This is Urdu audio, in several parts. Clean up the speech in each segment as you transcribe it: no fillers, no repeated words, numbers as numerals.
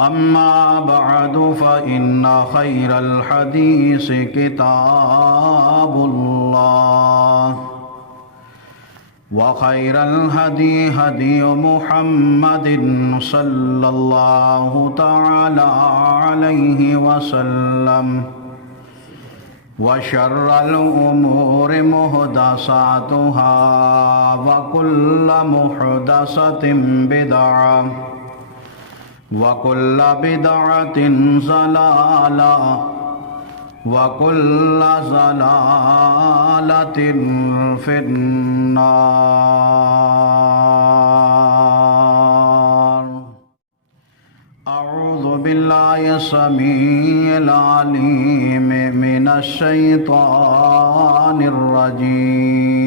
أما بعد فإن خير الحديث كتاب الله وخير الهدي هدي محمد صلى الله تعالى عليه وسلم وشر الأمور محدثاتها وكل محدثة بدعة وكل بدعة ضلالة وكل ضلالة في النار. أعوذ بالله السميع العليم من الشيطان الرجيم.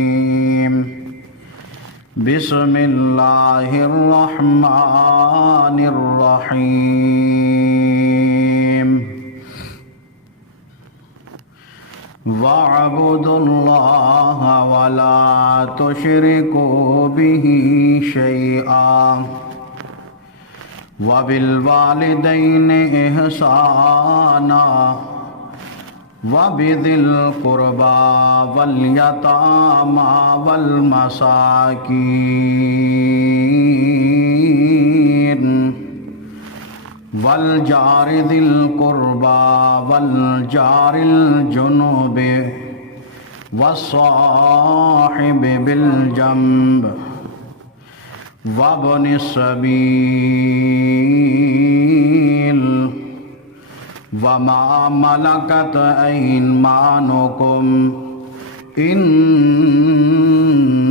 بسم الله الرحمن الرحيم. واعبدوا الله ولا تشركوا به شيئا وبالوالدين إحسانا وبذي القربى واليتامى والمساكين والجار ذي القربى والجار الجنب والصاحب بالجنب وابن السبيل وما ملكت أيمانكم إن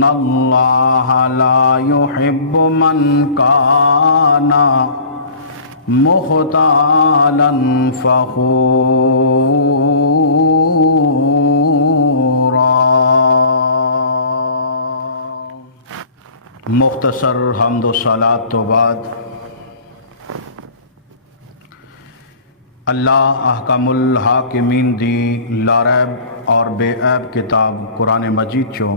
الله لا يحب من كان مختالا فخورا. مختصر حمد و صلات تو بعد اللہ احکم الحاکمین دی لاریب اور بے عیب کتاب قرآن مجید چو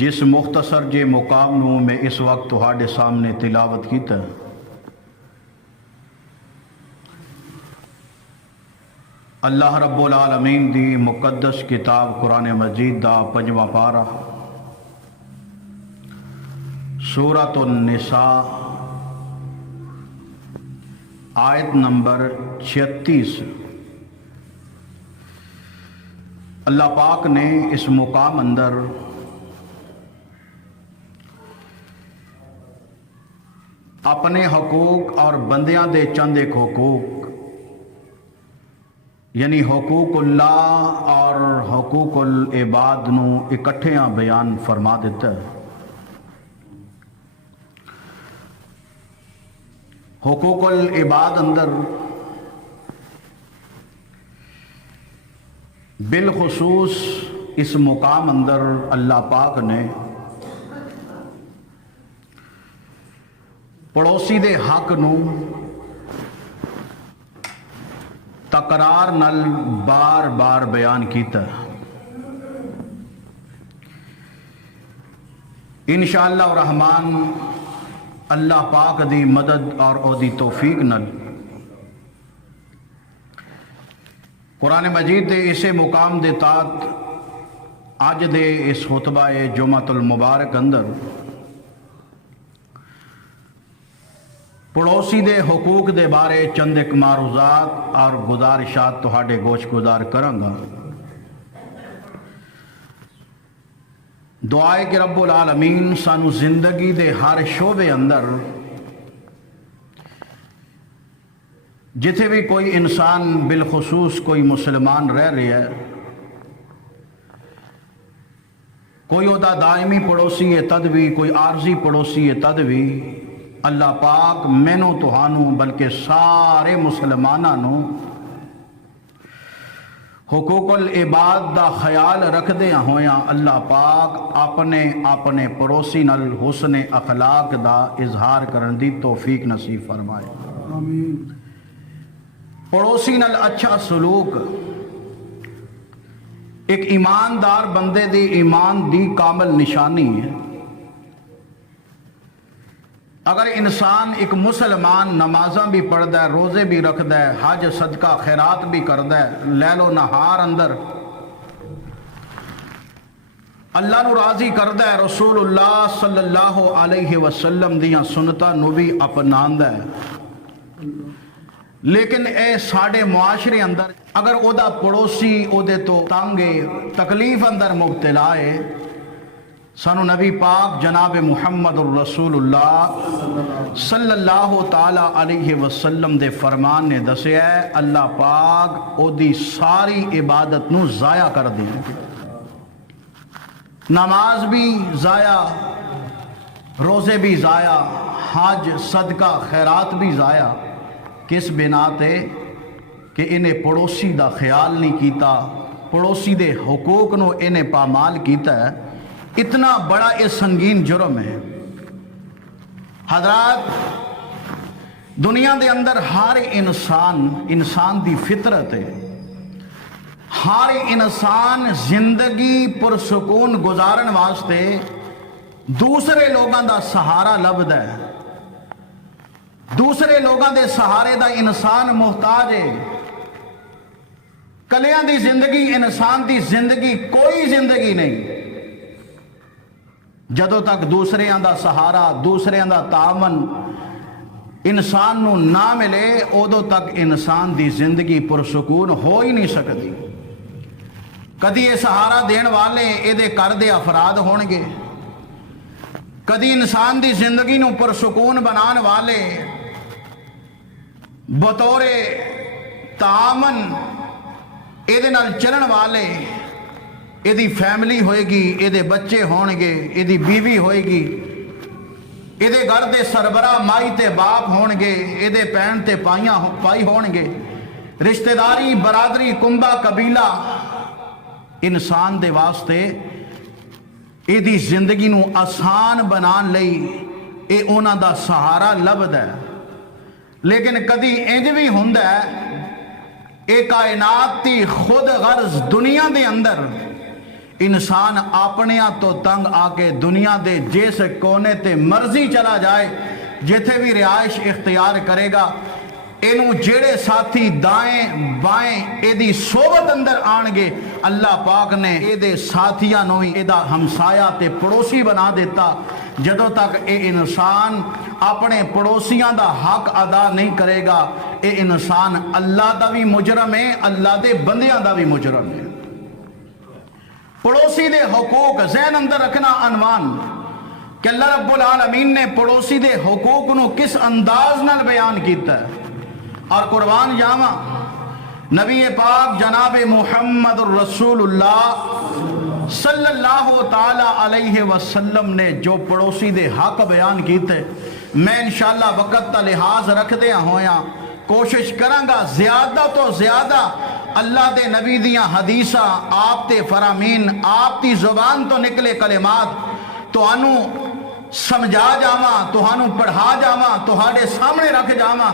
جس مختصر جے مقام نو میں اس وقت تہاڈے سامنے تلاوت کیتا اللہ رب العالمین دی مقدس کتاب قرآن مجید دا 5واں پارہ سورۃ النساء آیت نمبر 36. اللہ پاک نے اس مقام اندر اپنے حقوق اور بندیاں دے چند ایک حقوق یعنی حقوق اللہ اور حقوق العباد نو اکٹھیاں بیان فرما دیتا ہے. حقوق العباد اندر بالخصوص اس مقام اندر اللہ پاک نے پڑوسی دے حق نو تکرار نل بار بار بیان کیتا. انشاءاللہ الرحمن اللہ پاک دی مدد اور او دی توفیق نل قرآن مجید دے اسے مقام دے تات آج دے اس خطبہ جمعۃ المبارک اندر پڑوسی دے حقوق دے بارے چند ایک معروضات اور گزارشات تہاڈے گوش گزار کرانگا. دعائے کہ رب العالمین سانو زندگی دے ہر شعبے اندر جتھے بھی کوئی انسان بالخصوص کوئی مسلمان رہ رہی ہے کوئی ہوتا دائمی پڑوسی ہے تد بھی کوئی عارضی پڑوسی ہے تد بھی اللہ پاک مینوں تہانوں بلکہ سارے مسلمانوں حقوق العباد دا خیال رکھ دے ہویاں اللہ پاک اپنے پڑوسی نال حسن اخلاق دا اظہار کرن دی توفیق نصیب فرمائے. آمین. پڑوسی نال اچھا سلوک ایک ایماندار بندے دی ایمان دی کامل نشانی ہے. اگر انسان ایک مسلمان نمازاں بھی پڑھدا ہے، روزے بھی رکھدا ہے، حج صدقہ خیرات بھی کردا ہے، لیل و نہار اندر اللہ نو راضی کردا ہے، رسول اللہ صلی اللہ علیہ وسلم دیاں سنتاں نو بھی اپناندا ہے، لیکن اے ساڑے معاشرے اندر اگر او دا پڑوسی او دے تو تانگے تکلیف اندر مبتلا ہے، سانو نبی پاک جناب محمد الرسول اللہ صلی اللہ تعالی علیہ وسلم دے فرمان نے دسیا ہے اللہ پاک او دی ساری عبادت نو ضائع کر دیں، نماز بھی ضائع، روزے بھی ضائع، حج صدقہ خیرات بھی ضائع، کس بنا تے کہ انہیں پڑوسی دا خیال نہیں کیتا، پڑوسی دے حقوق نو انہیں پامال کیتا ہے۔ اتنا بڑا یہ سنگین جرم ہے حضرات۔ دنیا دے اندر ہر انسان دی فطرت ہے، ہر انسان زندگی پرسکون گزارن واسطے دوسرے لوگاں دا سہارا لبدا ہے، دوسرے لوگاں دے سہارے دا انسان محتاج ہے۔ کلیاں دی زندگی، انسان دی زندگی کوئی زندگی نہیں جدوں تک دوسریاں دا سہارا، دوسریاں دا تعاون انسان نو نہ ملے، ادوں تک انسان دی زندگی پرسکون ہو ہی نہیں سکتی۔ کدی یہ سہارا دین والے اے دے کر دے افراد ہون گے، کدی انسان دی زندگی نو پرسکون بنان والے بطور تعاون اے دے نال چلن والے، اے دی فیملی ہوئے گی، اے دے بچے ہون گے، اے دی بیوی ہوئے گی، اے دے گھر دے سربراہ مائی تے باپ ہون گے، اے دے پین تے پائی ہون گے، رشتہ داری برادری کنبہ قبیلہ انسان دے واسطے اے دی زندگی نو آسان بنان لئی اے اونا دا سہارا لبدا ہے۔ لیکن کدی انج بھی ہوندا ہے اے کائنات تی خود غرض دنیا دے اندر انسان اپنیاں تو تنگ آ کے دنیا دے جس کونے تے مرضی چلا جائے، جتھے بھی رہائش اختیار کرے گا، اینو جیڑے ساتھی دائیں بائیں اے دی صحبت اندر آن گے، اللہ پاک نے اے دے ساتھیاں نو ہی اے دا ہمسایہ تے پڑوسی بنا دیتا۔ جدوں تک اے انسان اپنے پڑوسیاں دا حق ادا نہیں کرے گا، اے انسان اللہ دا بھی مجرم ہے، اللہ دے بندیاں دا بھی مجرم ہے۔ پڑوسی دے حقوق ذہن اندر رکھنا عنوان کہ اللہ رب العالمین نے پڑوسی دے حقوق نو کس انداز نال بیان کیتا ہے، اور قربان جاواں نبی پاک جناب محمد الرسول اللہ صلی اللہ تعالی علیہ وسلم نے جو پڑوسی دے حق بیان کیتے، میں انشاءاللہ وقت تا لحاظ رکھ دیا ہویاں کوشش کرانگا زیادہ تو زیادہ اللہ دے نبی دیاں حدیثاں آپ تے فرامین آپ تی زبان تو نکلے کلمات تو انو سمجھا جاواں، تو انو پڑھا جاواں، تو ہاڑے سامنے رکھ جاواں،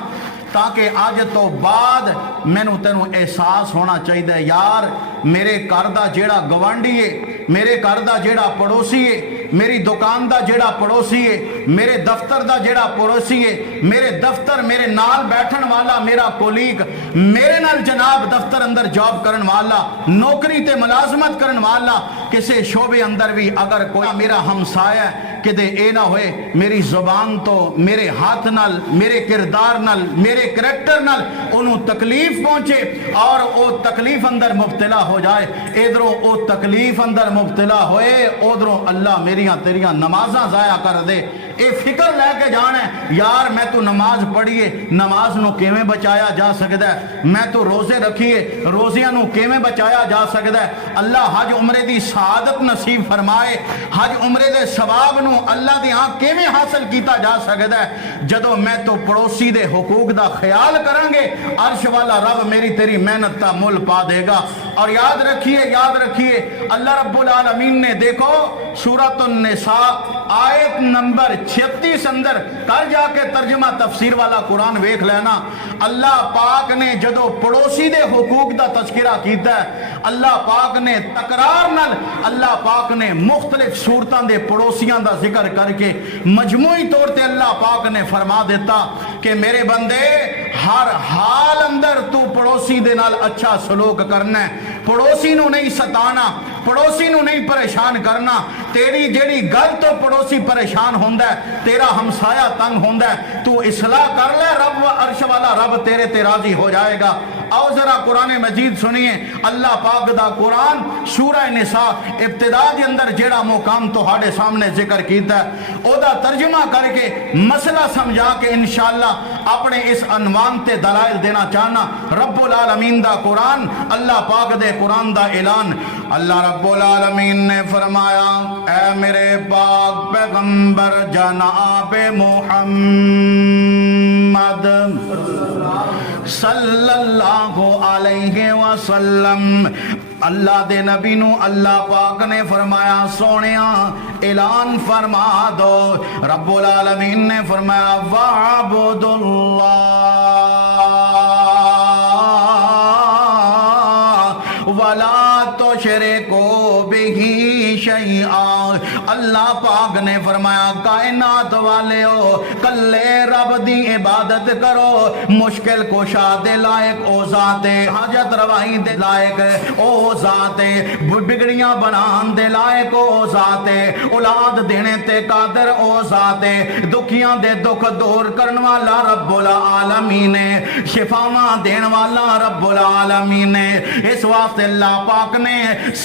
تاکہ آج تو بعد میں نو تینو احساس ہونا چاہیے یار میرے گھر دا جیڑا گوانڈی ہے، میرے گھر دا جیڑا پڑوسی ہے، میری دکان دا جیڑا پڑوسی ہے، میرے دفتر دا جیڑا پڑوسی ہے، میرے دفتر میرے نال بیٹھن والا میرا کولیگ، میرے نال جناب دفتر اندر جاب کرن والا، نوکری تے ملازمت کرن والا، کسے شعبے اندر بھی اگر کوئی میرا ہمسایہ کہ دے اے نہ ہوئے میری زبان تو میرے ہاتھ نال، میرے کردار نال، میرے کریکٹر نال انہوں تکلیف پہنچے اور او تکلیف اندر مبتلا ہو جائے، ادھروں او تکلیف اندر مبتلا ہوئے، ادھروں اللہ میریاں تیریاں نمازاں ضائع کر دے۔ اے فکر لے کے جانا ہے یار میں تو نماز پڑھیے، نماز نو کیویں بچایا جا سکتا ہے، میں تو روزے رکھیے، روزیاں نو کیویں بچایا جا سکتا ہے، اللہ حج عمرے دی سعادت نصیب فرمائے، حج عمرے دے ثواب نو اللہ دی ہاں کیویں حاصل کیتا جا سکتا ہے۔ جدو میں تو پڑوسی دے حقوق دا خیال کریں گے، عرش والا رب میری تیری محنت تا مول پا دے گا۔ اور یاد رکھیے اللہ رب العالمین نے دیکھو سورۃ النساء آیت نمبر 36 اندر کر جا کے ترجمہ تفسیر والا قرآن ویکھ لینا. اللہ پاک نے جدو پڑوسی دے حقوق دا تذکرہ کیتا ہے, اللہ پاک نے تکرار نال اللہ پاک نے مختلف صورتاں دے پڑوسیاں دا ذکر کر کے مجموعی طور تے اللہ پاک نے فرما دیتا کہ میرے بندے ہر حال اندر تو پڑوسی دے نال اچھا سلوک کرنا ہے, پڑوسی نو نہیں ستانا, پڑوسی نو نہیں پریشان کرنا. تیری جیڑی گل تو پڑوسی پریشان ہوندا ہے, تیرا ہمسایہ تنگ ہوندا ہے, تو اصلاح کر لے, رب عرش والا رب تیرے تے راضی ہو جائے گا. آؤ ذرا قرآن مجید سنیے اللہ پاک دا قرآن سورہ نساء ابتدا دے اندر جیڑا مقام تو ہاڑے سامنے ذکر کیتا ہے او دا ترجمہ کر کے مسئلہ سمجھا کے انشاءاللہ اپنے اس عنوان تے دلائل دینا چاہنا. رب العالمین دا قرآن, اللہ پاک دے قرآن دا اعلان. اللہ رب العالمین نے فرمایا اے میرے پاک پیغمبر جناب محمد صلی اللہ علیہ وسلم, اللہ دے نبی نو اللہ پاک نے فرمایا سونیا اعلان فرما دو. رب العالمین نے فرمایا وَعَبُدُ اللَّهَ وَلَا تُشْرِكُوا بِهِ شَيْئًا. اللہ پاک نے فرمایا کائنات والےو کلے رب دی عبادت کرو, مشکل کشا دے لائق او ذات, حاجت روائی دے لائق او ذات, بگڑیاں بنان دے لائق او ذات, اولاد دینے تے قادر او ذات, دکھیاں دے دکھ دور کرن والا رب العالمین, شفاواں دین والا رب العالمین. اس واسطے اللہ پاک نے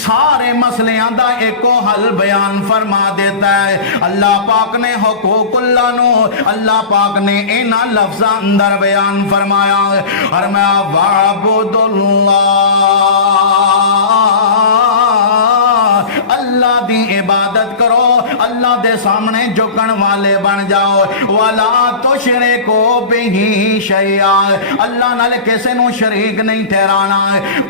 سارے مسئلیاں دا ایکو حل بیان فرما دیتا ہے. اللہ پاک نے حقوق اللہ نو اللہ پاک نے اینا لفظاں اندر بیان فرمایا, فرمایا وَعَبُدُ اللَّهَ, اللہ دی عبادت کرو, اللہ دے سامنے جھکن والے بن جاؤ. وَلَا تُشْرِكُوا بِهِ شَيْئًا, اللہ نال کسے نو شریک نہیں ٹھہرانا,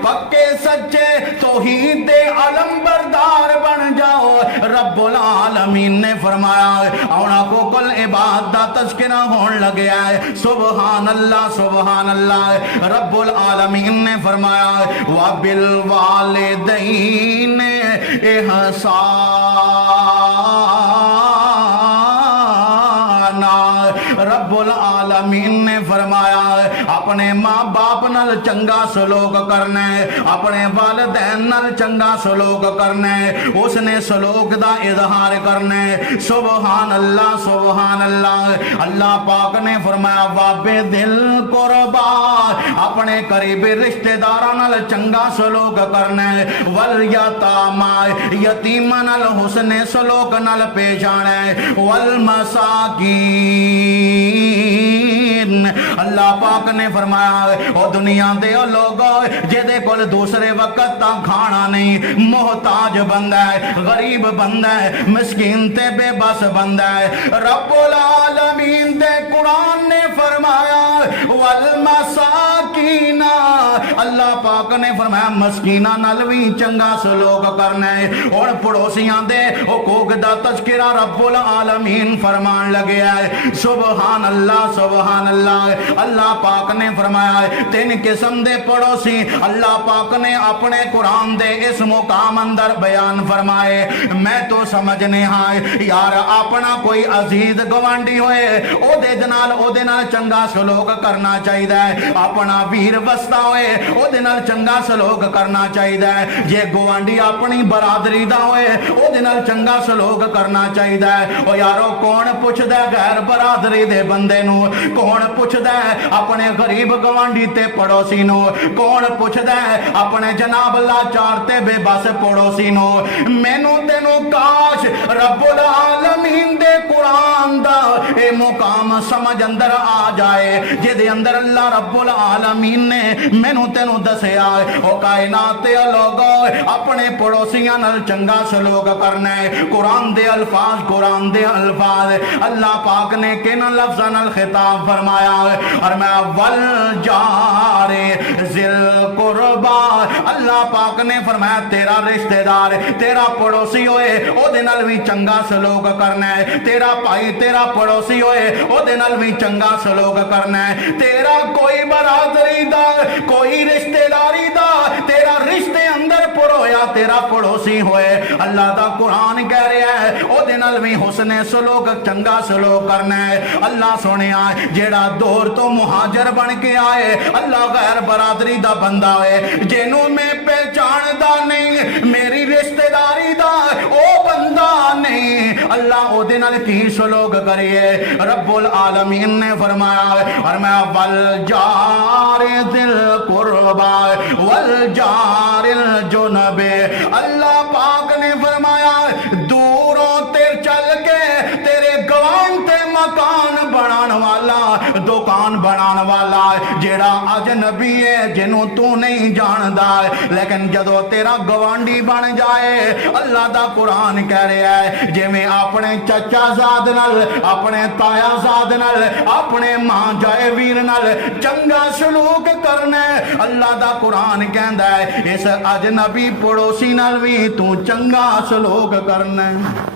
پکے سچے توحید دے علم بردار بن جاؤ. رب العالمین نے فرمایا اونا کو کل عبادت دا تذکرہ ہون لگیا ہے. سبحان اللہ سبحان اللہ. رب العالمین نے فرمایا وَبِالْوَالِدَيْنِ احسانا. رب العالمین نے فرمایا اپنے ماں باپ نال چنگا سلوک کرنا ہے, اپنے والدین نال چنگا سلوک کرنا ہے, اس نے سلوک دا اظہار کرنا ہے. سبحان اللہ سبحان اللہ. اللہ پاک نے فرمایا وَبِذِلْ قُرْبَى, اپنے قریبی رشتہ داراں نال چنگا سلوک کرنا ہے. وَالْيَتَامَى, یتیماں نال حسن سلوک نال پیش آنا ہے. وَالْمَسَاكِينَ, اللہ پاک نے فرمایا او دنیا دے او لوگو جدے کول دوسرے وقت تا کھانا نہیں, محتاج بندہ ہے, غریب بندہ ہے, مسکین تے بے بس بندہ ہے. رب العالمین دے قرآن نے فرمایا والمساکین, اللہ پاک نے فرمایا مسکینہ نال وی چنگا سلوک کرنا ہے. اور پڑوسیاں دے حقوق دا تذکرہ رب العالمین فرمان لگیا ہے. سبحان اللہ سبحان اللہ. اللہ پاک نے فرمایا 3 قسم دے پڑوسی اللہ پاک نے اپنے قرآن دے اس مقام اندر بیان فرمائے. میں تو سمجھنے ہاں یار اپنا کوئی عزیز گوانڈی ہوئے او دے نال چنگا سلوک کرنا چاہیے, اپنا ویر وستا ہوئے او دے نال چنگا سلوک کرنا چاہیے. جے گوانڈی اپنی برادری دا ہوئے او دے نال چنگا سلوک کرنا چاہیے. او یارو کون پوچھ دے غیر برادری دے بندے نو, کون پوچھ دے اپنے غریب گوانڈی تے پڑوسی نو, کون پوچھ دے اپنے جناب اللہ چارتے بے بس پڑوسی نو. مینو تینو کاش رب العالمین دے قرآن دا اے مقام سمجھ اندر آ جائے جے دے اندر اللہ رب العالمین العالمین نے مینوں تینوں دسیا او کائنات دے لوگو اپنے پڑوسیاں نال چنگا سلوک کرنا ہے۔ قرآن دے الفاظ اللہ پاک نے کن لفظاں نال خطاب فرمایا اور میں والجار ذل قربا، اللہ پاک نے فرمایا تیرا رشتہ دار تیرا پڑوسی ہوئے او دے نال بھی چنگا سلوک کرنا ہے، تیرا بھائی تیرا پڑوسی ہوئے او دے نال بھی چنگا سلوک کرنا ہے، تیرا کوئی برادری دا کوئی رشتہ داری دا تیرا رشتے اندر پرویا تیرا پڑوسی ہوئے اللہ دا قرآن کہہ رہا ہے او دے نال بھی حسن سلوک چنگا سلوک کرنا ہے۔ اللہ سنیا جیڑا دور تو مہاجر بن کے آئے اللہ غیر برادری دا بندہ ہوئے جنوں میں پہچان دا نہیں میری رشتہ داری دا او بندہ نہیں اللہ او دے نال کی سلوک کریے۔ رب العالمین نے فرمایا اور میں والجار ذل قربا والجار الجنب، اللہ پاک نے فرمایا دوروں تیر چل کے تیرے گوان تے مکان بنان والا دکان بنان والا جیڑا اجنبی ہے جنوں تو نہیں جاندا لیکن جدو تیرا گوانڈی بن جائے اللہ دا قرآن کہہ رہا ہے جے میں اپنے چچا زاد نال اپنے تایا زاد نال اپنے ماں جائے ویر نال چنگا سلوک کرنا ہے اللہ دا قرآن کہندا ہے اس اجنبی پڑوسی نال بھی تو چنگا سلوک کرنا ہے۔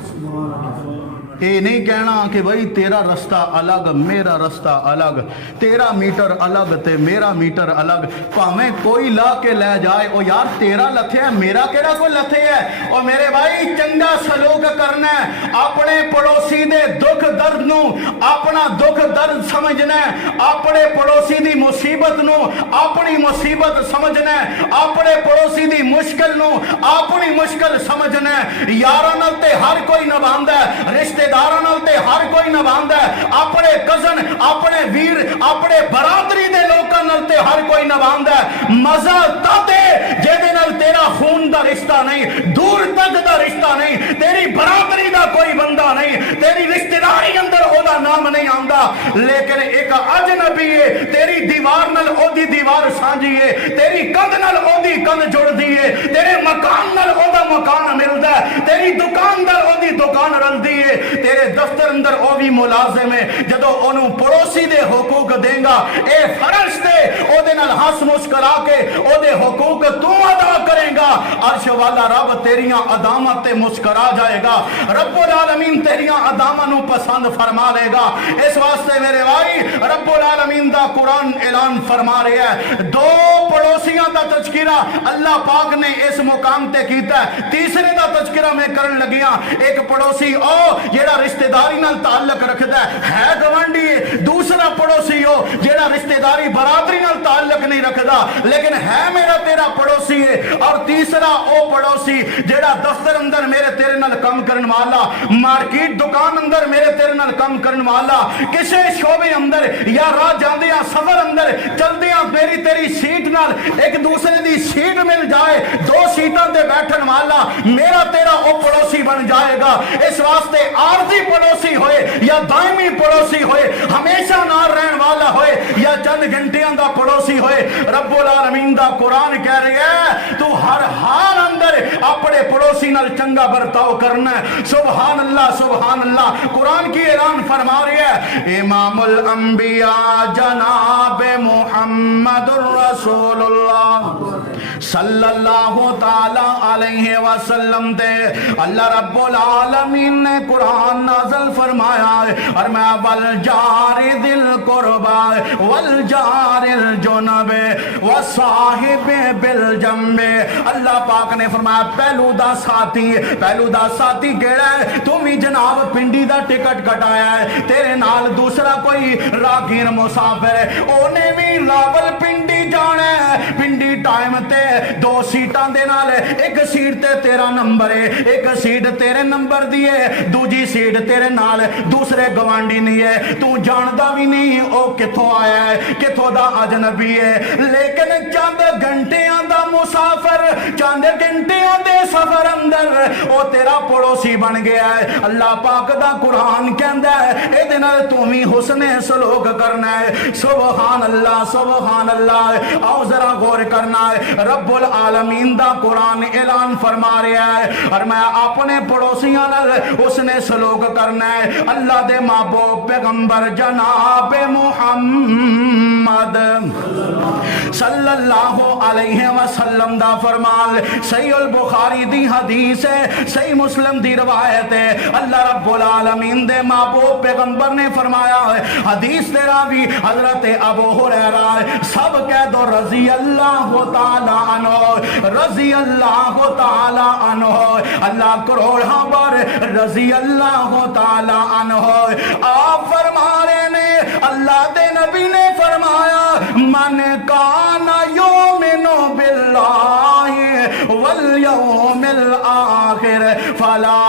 یہ نہیں کہنا کہ بھئی تیرا رستہ الگ میرا رستہ الگ تیرا میٹر الگ تے میرا میٹر الگ پاویں کوئی لا کے لے جائے او یار تیرا لتھے ہے میرا کیڑا کوئی لتھے ہے او میرے بھائی چنگا سلوک کرنا ہے اپنے پڑوسی دے دکھ درد نو اپنا دکھ درد سمجھنا ہے اپنے پڑوسی دی مصیبت نو اپنی مصیبت سمجھنا ہے اپنے پڑوسی دی مشکل نو اپنی مشکل سمجھنا ہے یاراں نال تے ہر کوئی نبھاندا ہے رشتے داران تے ہر کوئی نبھاندا ہے اپنے کزن اپنے ویر اپنے برادری دے لوکاں نال تے ہر کوئی نبھاندا ہے مزہ تاتے جے نال تیرا خون دا رشتہ نہیں دور تک دا رشتہ نہیں تیری برادری دا کوئی بندہ نہیں تیری رشتہ داری اندر او دا نام نہیں آندا لیکن ایک اجنبی ہے تیری دیوار نال او دی دیوار سانجی ہے تیری کند نال او دی کند جڑ دی ہے تیرے مکان نال او دا مکان ملدا ہے تیری دکان نال او دی دکان رل دی ہے تیرے دفتر اندر او بھی ملازم ہے جدو انہوں پڑوسی دے حقوق دیں گا اے فرش دے او دے نال ہنس مسکرا کے او دے حقوق تو ادا کرے گا عرش والا رب تیریاں ادامت تے مسکرا جائے گا رب العالمین تیریاں ادامت نو پسند فرما لے گا اس واسطے میرے بھائی رب العالمین دا قرآن اعلان فرما رہا ہے دو پڑوسیاں دا تذکرہ اللہ پاک نے اس مقام تے کیتا ہے تیسرے دا تذکرہ میں کرن لگیاں ایک پڑوسی او جیڑا رشتہ داری نال تعلق رکھدا ہے گوانڈی ہے دوسرا پڑوسی ہو جیڑا رشتہ داری برادری نال تعلق نہیں رکھدا لیکن ہے میرا تیرا پڑوسی ہے اور تیسرا او پڑوسی جیڑا دفتر اندر میرے تیرے نال کم کرن والا مارکیٹ دکان اندر میرے تیرے نال کم کرن والا کسے شعبے اندر یا راہ جاندیاں سفر اندر چلدیاں میری تیری سیٹ نال ایک دوسرے دی سیٹ مل جائے دو سیٹاں تے بیٹھن والا میرا تیرا او پڑوسی بن جائے گا اس واسطے عارضی پڑوسی ہوئے یا دائمی پڑوسی ہوئے ہمیشہ نال رہن والا ہوئے یا چند گھنٹیاں دا پڑوسی ہوئے رب العالمین دا قرآن کہہ رہے ہیں تو ہر حال اندر اپنے پڑوسی نال چنگا برتاؤ کرنا ہے سبحان اللہ قرآن کی اعلان فرما رہے ہیں امام الانبیاء جناب محمد الرسول اللہ صلی اللہ تعالی علیہ وسلم دے اللہ رب العالمین نے قرآن نازل فرمایا ہے اور میں والجار ذل قربا والجار الجنب والصاحب بالجنب اللہ پاک نے فرمایا پہلو دا ساتھی کیڑا ہے تم ہی جناب پنڈی دا ٹکٹ کٹایا ہے تیرے نال دوسرا کوئی راگیر مسافر ہے اونے بھی لاول پنڈی جانا ہے پنڈی ٹائم تے ہے دو سیٹاں دے نال ایک سیٹ تے تیرا نمبر ہے ایک سیٹ تیرے نمبر دی ہے دوجی سیٹ تیرے نال دوسرے گوانڈی نہیں ہے تو جاندا بھی نہیں او کتھوں آیا ہے کتھوں دا اجنبی ہے لیکن چند گھنٹیاں دا مسافر چند گھنٹیاں دے سفر اندر او تیرا پڑوسی بن گیا ہے اللہ پاک دا قرآن کہندا ہے اے دے نال تو بھی حسن سلوک کرنا ہے سبحان اللہ آؤ ذرا غور کرنا ہے رب العالمین دا قرآن اعلان فرما رہا ہے اور میں اپنے پڑوسیاں نال حسن سلوک کرنا ہے اللہ دے محبوب پیغمبر جناب محمد صلی اللہ علیہ وسلم دا فرمان صحیح البخاری دی حدیث ہے صحیح مسلم دی روایت ہے اللہ رب العالمین دے محبوب پیغمبر نے فرمایا ہے حدیث دے راوی حضرت ابو ہریرہ سب کہہ دو رضی اللہ تعالی عنہ رضی اللہ تعالی عنہ اللہ کروڑا بار رضی اللہ تعالی عنہ آپ فرما رہے نے اللہ دے نبی نے فرمایا من کان یؤمن باللہ والیوم الآخر فلا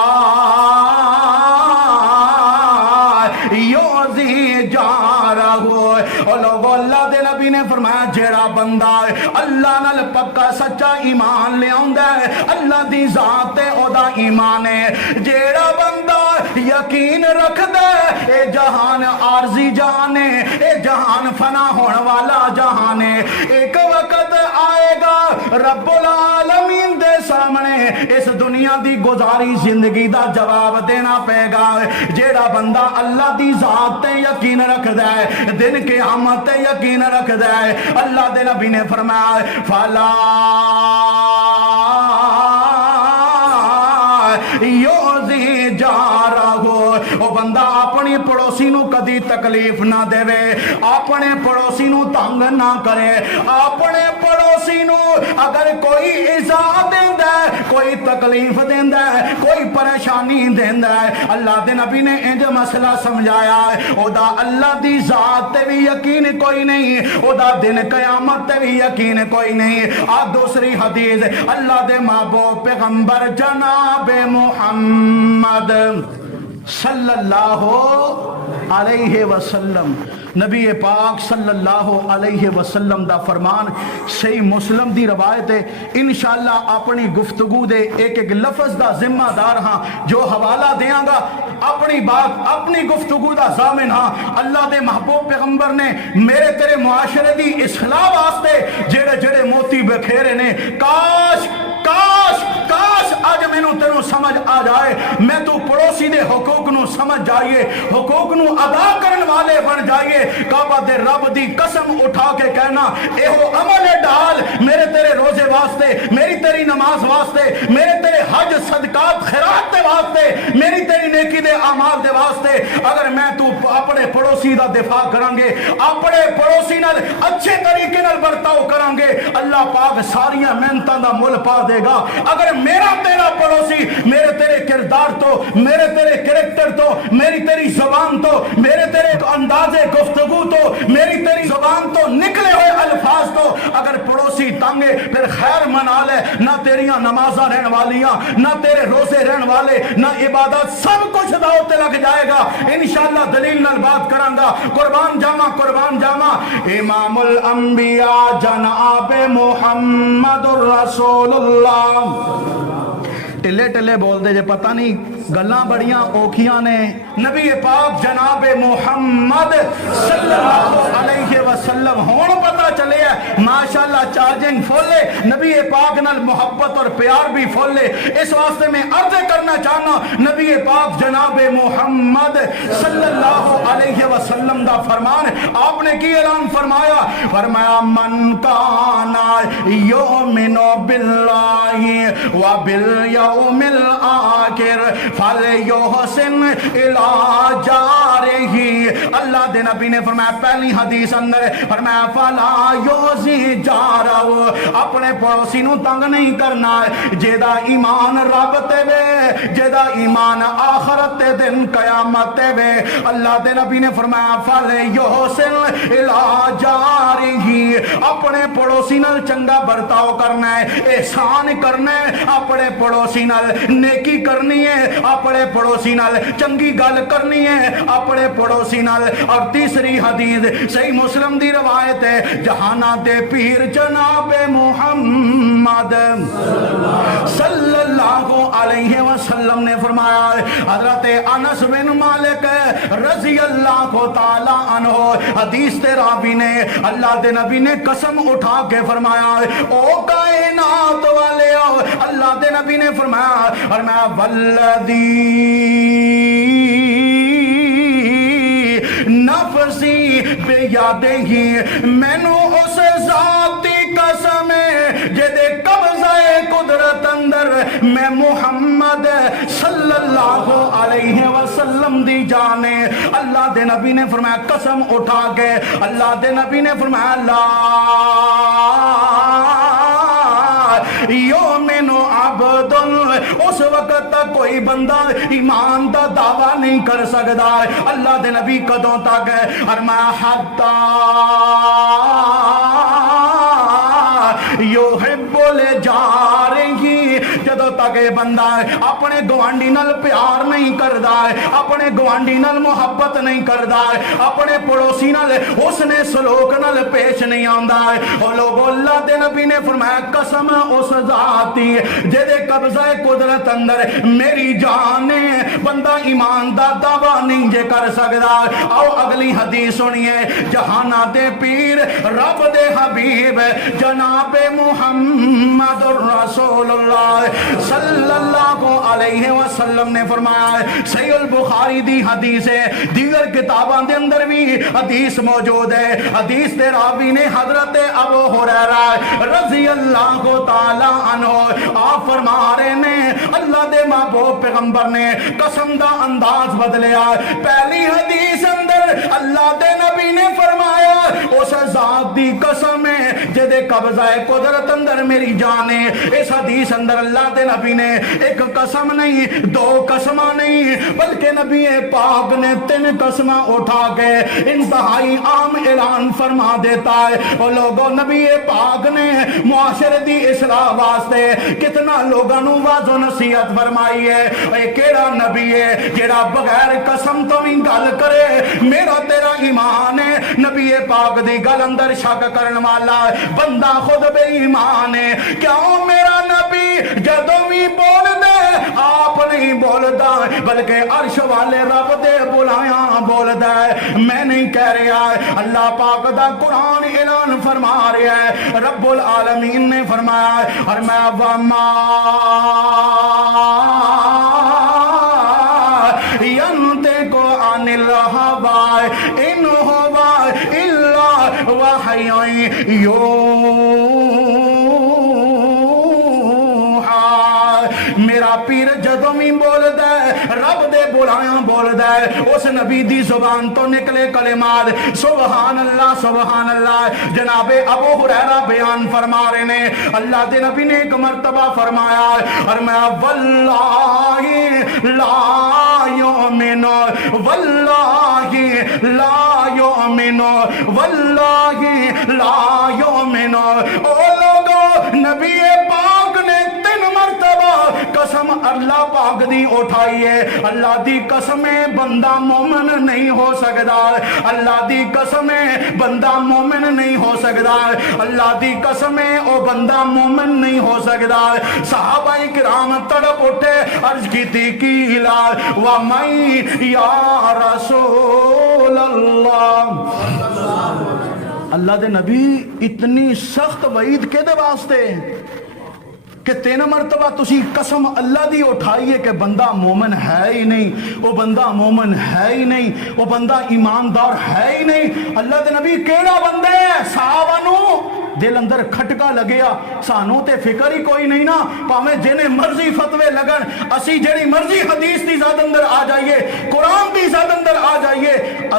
یؤذی جارہ اور لوگو اللہ دے نبی نے فرمایا جیڑا بندہ اللہ نال پکا سچا ایمان لے آندا ہے اللہ دی ذات تے او دا ایمان ہے جیڑا بندہ یقین رکھدا ہے اے جہان عارضی جہان ہے اے جہان فنا ہونے والا جہان ہے ایک وقت آئے گا رب العالمین دے سامنے اس دنیا دی گزاری زندگی دا جواب دینا پے گا جیڑا بندہ اللہ دی ذات تے یقین رکھدا ہے دن قیامت تے یقین رکھدا ہے اللہ دے نبی نے فرمایا فلا یؤذی جارہ او بندہ اپنی پڑوسی نو کدی تکلیف نہ دے اپنے پڑوسی نو تنگ نہ کرے اپنے پڑوسی نو اگر کوئی ایذا دیندا ہے کوئی تکلیف دیندا ہے کوئی پریشانی دیندا ہے اللہ دے نبی نے انج مسئلہ سمجھایا ہے او دا اللہ دی ذات تے بھی یقین کوئی نہیں او دا دن قیامت تے بھی یقین کوئی نہیں دوسری حدیث اللہ دے محبوب پیغمبر جناب محمد صلی اللہ علیہ وسلم نبی پاک صلی اللہ علیہ وسلم دا فرمان صحیح مسلم دی روایت ہے انشاءاللہ اپنی گفتگو دے ایک ایک لفظ دا ذمہ دار ہاں جو حوالہ دیاں گا اپنی بات اپنی گفتگو دا ضامن ہاں اللہ دے محبوب پیغمبر نے میرے تیرے معاشرے دی اصلاح واسطے جڑے جڑے موتی بکھیرے نے کاش کاش کاش آج میں نو تینوں سمجھ آ جائے میں تو پڑوسی دے حقوق نو سمجھ جائیے حقوق نو ادا کرن والے بن جائیے کعبہ دے رب دی قسم اٹھا کے کہنا اے ہو عمل ڈال میرے تیرے روزے واسطے میری تیری نماز واسطے میرے تیرے حج صدقات خیرات دے واسطے میری تیری نیکی دے اعمال دے واسطے اگر میں تو اپنے پڑوسی دا دفاع کرانگے اپنے پڑوسی نال اچھے طریقے نال برتاؤ کرانگے اللہ پاک ساریاں محنتاں دا مول پا دے گا اگر میرا تیرا پڑوسی میرے تیرے کردار تو میرے تیرے کریکٹر تو میری تیری زبان تو میرے تیرے انداز گفتگو تو میری تیری زبان تو نکلے ہوئے الفاظ تو اگر پڑوسی تانگے پھر خیر منا لے نہ تیریاں نمازاں رہن والیاں نہ تیرے روزے رہن والے نہ عبادت سب کچھ داؤ تے لگ جائے گا انشاءاللہ دلیل نال بات کرانگا قربان جاما امام الانبیاء جناب محمد الرسول اللہ ٹلے ٹلے بول دے جے پتہ نہیں گلاں بڑیاں اوکھیاں نے نبی پاک جناب محمد صلی اللہ علیہ وسلم ہون پتہ چلے ہے ماشاءاللہ چارجنگ فولے نبی پاک نال محبت اور پیار بھی فولے اس واسطے میں عرض کرنا چاہنا نبی پاک جناب محمد صلی اللہ علیہ وسلم دا فرمان آپ نے کی اعلان فرمایا من کانا یؤمن باللہ و بالیوم الآخر فَلْيُحْسِنْ إِلَىٰ جَارِهِ اللہ دے نبی نے فرمایا پہلی حدیث اندر فرمایا فلا یوزی جارو اپنے پڑوسی نو تنگ نہیں کرنا جیدہ ایمان رب تے وے جیدہ ایمان آخرت تے دن قیامت تے وے اللہ دے نبی نے فرمایا فل یحسن الی جارہ اپنے پڑوسی نال چنگا برتاؤ کرنا ہے احسان کرنا ہے اپنے پڑوسی نال نیکی کرنی ہے اپنے پڑوسی نال چنگی گل کرنی ہے اپنے پڑوسی نال اور تیسری حدیث صحیح مسلم دی روایت ہے جہانا دے پیر جناب محمد صلی اللہ علیہ وسلم نے فرمایا حضرت انس بن مالک رضی اللہ تعالی عنہ حدیث تے راوی نے اللہ دے نبی نے قسم اٹھا کے فرمایا او کائنات والے اللہ دے نبی نے فرمایا والذی نفسی بیادہی مینو اس ذاتی قسم جدے قبضہ قدرت اندر میں محمد صلی اللہ علیہ وسلم دی جانے اللہ دے نبی نے فرمایا قسم اٹھا کے اللہ دے نبی نے فرمایا لا یومن عبد اس وقت تک کوئی بندہ ایمان دا دعویٰ نہیں کر سکتا اللہ دے نبی کدوں تک فرمایا حتی یحب لجارہ جدوں تک یہ بندہ اپنے گوانڈی نال پیار نہیں کردا اپنے گوانڈی نال محبت نہیں کردا اپنے پڑوسی نال حسن سلوک نال پیش نہیں آندا او لوگو اللہ دے نبی نے فرمایا قسم اس ذاتی جدے قبضہ قدرت اندر میری جان بندہ ایمان دا دعویٰ نہیں جے کر سکدا آؤ اگلی حدیث سنیے جہانا دے پیر رب دے حبیب جناب محمد رسول اللہ صلی اللہ علیہ وسلم نے فرمایا صحیح البخاری دی حدیث ہے دیگر کتاباں دے اندر بھی حدیث موجود ہے حدیث دے راوی نے حضرت ابو ہریرہ رضی اللہ تعالی عنہ آپ فرما رہے نے اللہ دے محبوب پیغمبر نے قسم دا انداز بدلیا پہلی حدیث اندر اللہ دے نبی نے فرمایا اس ذات دی قسم ہے جدے قبضہ قدرت اندر میری جان ہے اس حدیث اندر اللہ دے نبی نے ایک قسم نہیں دو قسمہ نہیں بلکہ نبی پاک نے 3 قسمہ اٹھا کے انتہائی عام اعلان فرما دیتا ہے اور لوگوں نبی پاک نے معاشرے دی اصلاح واسطے کتنا لوگوں نو واضح و نصیحت فرمائی ہے اے کیڑا نبی ہے جیڑا بغیر قسم تو بھی گل کرے میرا تیرا ایمان ہے نبی پاک دی گل اندر شک کرن والا بندہ خود بے ایمان ہے کیوں میرا نبی جدوں بھی بول دے آپ نہیں بولدا بلکہ عرش والے رب دے بلایا بولدا ہے میں نہیں کہہ رہا اللہ پاک دا قرآن اعلان فرما رہا ہے رب العالمین نے فرمایا اور میں وما ينطق عن الهوى إن هو إلا وحي يوحى میرا پیر جدوں بھی بولدا ہے رب دے بولایا بولدا ہے اس نبی دی زبان تو نکلے کلمات سبحان اللہ جناب ابو ہریرہ بیان فرما رہے نے اللہ دے نبی نے ایک مرتبہ فرمایا اور میں واللہ لا یؤمن واللہ لا یؤمن واللہ لا یؤمن او لوگو نبی پاک نے 3 مرتبہ قسم اللہ پاک دی اٹھائی ہے اللہ دی قسم بندہ مومن نہیں ہو سکتا اللہ دی قسم بندہ مومن نہیں ہو سکتا اللہ دی قسم او بندہ مومن نہیں ہو سکتا صحابہ کرام تڑپ اٹھے عرض کی تھی کیلا وَمَن یا رسول اللہ اللہ دے نبی اتنی سخت وعید کے دے واسطے کہ 3 مرتبہ تسی قسم اللہ دی اٹھائی ہے کہ بندہ مومن ہے ہی نہیں وہ بندہ مومن ہے ہی نہیں وہ بندہ ایماندار ہے ہی نہیں اللہ دے نبی کیڑا بندہ ہے صحابہ نو دل اندر کھٹکا لگیا سانو تے فکر ہی کوئی نہیں نا پاویں جنے مرضی فتوے لگن اسی جڑی مرضی حدیث دی زاد اندر آ جائیے قرآن دی زاد اندر آ جائیے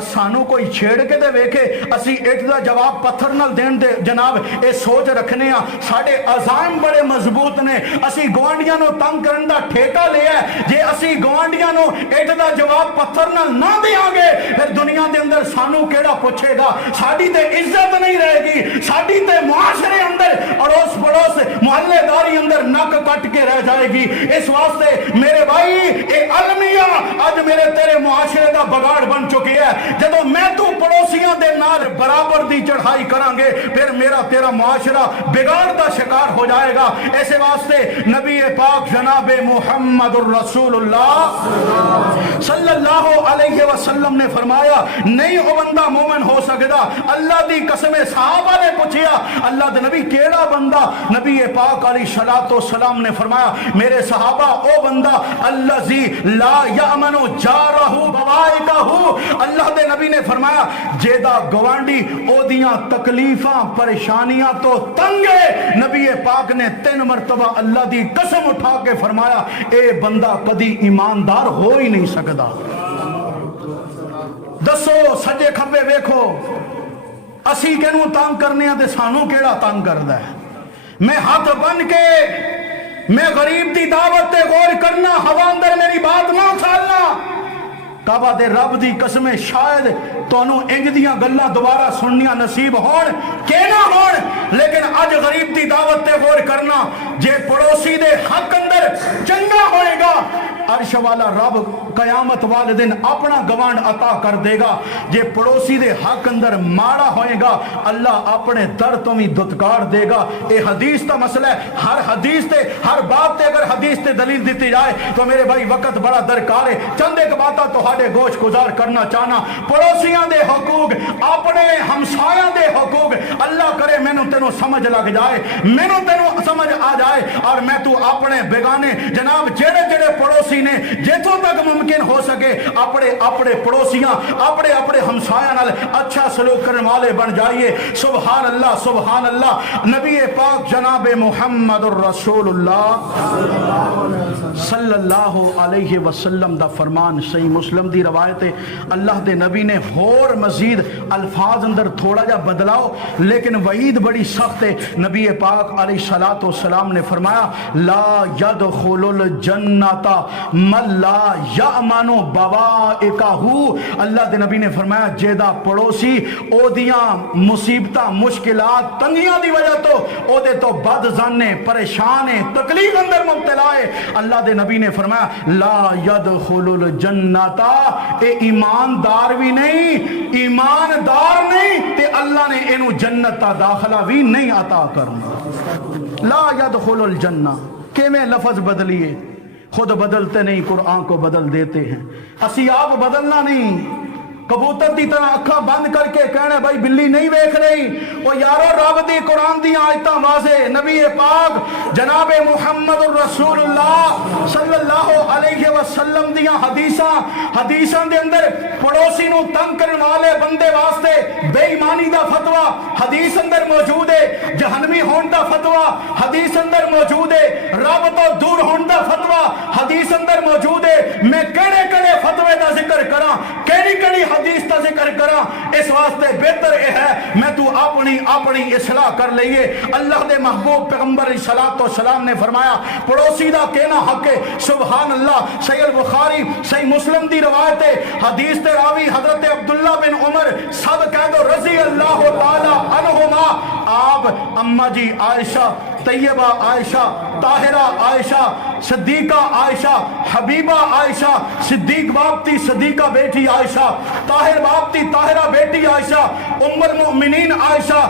سانو کوئی چھیڑ کے دے ویکھے اسی اٹ دا جواب پتھر نال دین دے جناب اے سوچ رکھنے ہاں ساڈے عزائم بڑے مضبوط نے اسی گوانڈیاں نو تنگ کرن دا ٹھیکہ لیا ہے جے اسی گوانڈیاں نو اٹ دا جواب پتھر نال نہ دیاں گے پھر دنیا دے اندر سانو کیڑا پوچھے گا ساڈی تے عزت نہیں رہے گی ساڈی تے معاشرے اندر اڑوس پڑوس محلے داری اندر نک کٹ کے رہ جائے گی اس واسطے میرے بھائی اے المیہ آج میرے تیرے معاشرے دا بگاڑ بن چکی ہے جدو میں تو پڑوسیاں دے نال برابر دی چڑھائی کران گے پھر میرا تیرا معاشرہ بگاڑ دا شکار ہو جائے گا ایسے واسطے نبی پاک جناب محمد الرسول اللہ صلی اللہ علیہ وسلم نے فرمایا نہیں او بندہ مومن ہو سکتا اللہ دی قسم صحابہ نے پوچھیا اللہ دے نبی کیڑا بندہ نبی پاک علیہ السلام نے فرمایا میرے صحابہ او بندہ الذی لا یامن جارہ بوائقہ اللہ دے نبی نے فرمایا جیدہ گوانڈی او دیاں تکلیفاں پریشانیاں تو تنگے نبی پاک نے 3 مرتبہ اللہ دی قسم اٹھا کے فرمایا اے بندہ کدی ایماندار ہو ہی نہیں سکتا دسو سجے کھبے ویکھو اسی کینو تنگ کرنے ہیں تے سانو کیڑا تنگ کردا ہے میں ہاتھ بن کے میں غریب دی دعوت تے غور کرنا ہوا اندر میری بات نہ اچھالنا کعبہ دے رب دی قسم شاید تانوں انج دیاں گلاں دوبارہ سننیاں نصیب ہون کہ نہ ہون لیکن اج غریب دی دعوت تے غور کرنا جے پڑوسی دے حق اندر چنگا ہوئے گا عرش والا رب قیامت والے دن اپنا گوانڈ عطا کر دے گا جے پڑوسی دے حق اندر ماڑا ہوئے گا اللہ اپنے در تو بھی دتکار دے گا اے حدیث تا مسئلہ ہے ہر حدیث تے ہر بات تے اگر حدیث تے دلیل دیتی جائے تو میرے بھائی وقت بڑا درکار ہے چند ایک باتاں تو ہاڑے گوش گزار کرنا چاہنا پڑوسیاں دے حقوق اپنے ہمسایاں دے حقوق اللہ کرے میں نو تینوں سمجھ لگ جائے میں نو تینوں سمجھ آ جائے اور میں تو اپنے بیگانے جناب جڑے جڑے پڑوسی نے جتوں تک ممکن ہو سکے اپنے پڑوسیاں اپنے ہمسایاں نال اچھا سلوک کرنے والے بن جائیے سبحان اللہ نبی پاک جناب محمد الرسول اللہ صلی اللہ علیہ وسلم دا فرمان صحیح مسلم دی روایت ہے اللہ دے نبی نے اور مزید الفاظ اندر تھوڑا جا بدلاؤ لیکن وعید بڑی سخت ہے نبی پاک علیہ السلام نے فرمایا لا يدخل الجنت من لا یامن بوائقہ اللہ دے نبی نے فرمایا جیدہ پڑوسی او دیاں مصیبتاں مشکلات تنگیاں دی وجہ تو او دے تو بد زانے پریشانے تکلیف اندر مبتلا ہے اللہ دے نبی نے فرمایا لا يدخل الجنت اے ایماندار بھی نہیں ایماندار نہیں تے اللہ نے انہوں جنت تا داخلہ بھی نہیں عطا کرنا لا يدخل الجنہ کہ میں لفظ بدلیے خود بدلتے نہیں قرآن کو بدل دیتے ہیں اسی آپ بدلنا نہیں کبوتر دی طرح اکھا بند کر کے کہنے بھائی بلی نہیں ویکھ رہی وہ یارو رب دی قرآن دی آیتاں واضح نبی پاک جناب محمد الرسول اللہ صلی اللہ علیہ وسلم دیاں حدیثاں دے اندر پڑوسی نو تنگ کرنے والے بندے واسطے بے ایمانی دا فتوہ حدیث اندر موجود ہے جہنمی ہون دا فتوہ حدیث اندر موجود ہے رب تو دور ہون دا فتوہ حدیث اندر موجود ہے میں کڑے کڑے فتوے دا ذکر کراں کڑی حدیث تا ذکر کرا اس واسطے بہتر یہ ہے میں تو اپنی اصلاح کر لئیے اللہ دے محبوب پیغمبر صلی اللہ علیہ وسلم نے فرمایا پڑوسی دا کہنا حق ہے سبحان اللہ صحیح البخاری صحیح مسلم دی روایت ہے حدیث تے راوی حضرت عبداللہ بن عمر سب کہہ دو رضی اللہ تعالی عنہما آپ اماں جی عائشہ طیبہ عائشہ طاہرہ عائشہ صدیقہ عائشہ حبیبہ عائشہ صدیق باپتی صدیقہ بیٹی عائشہ طاہر باپتی طاہرہ بیٹی عائشہ ام المؤمنین عائشہ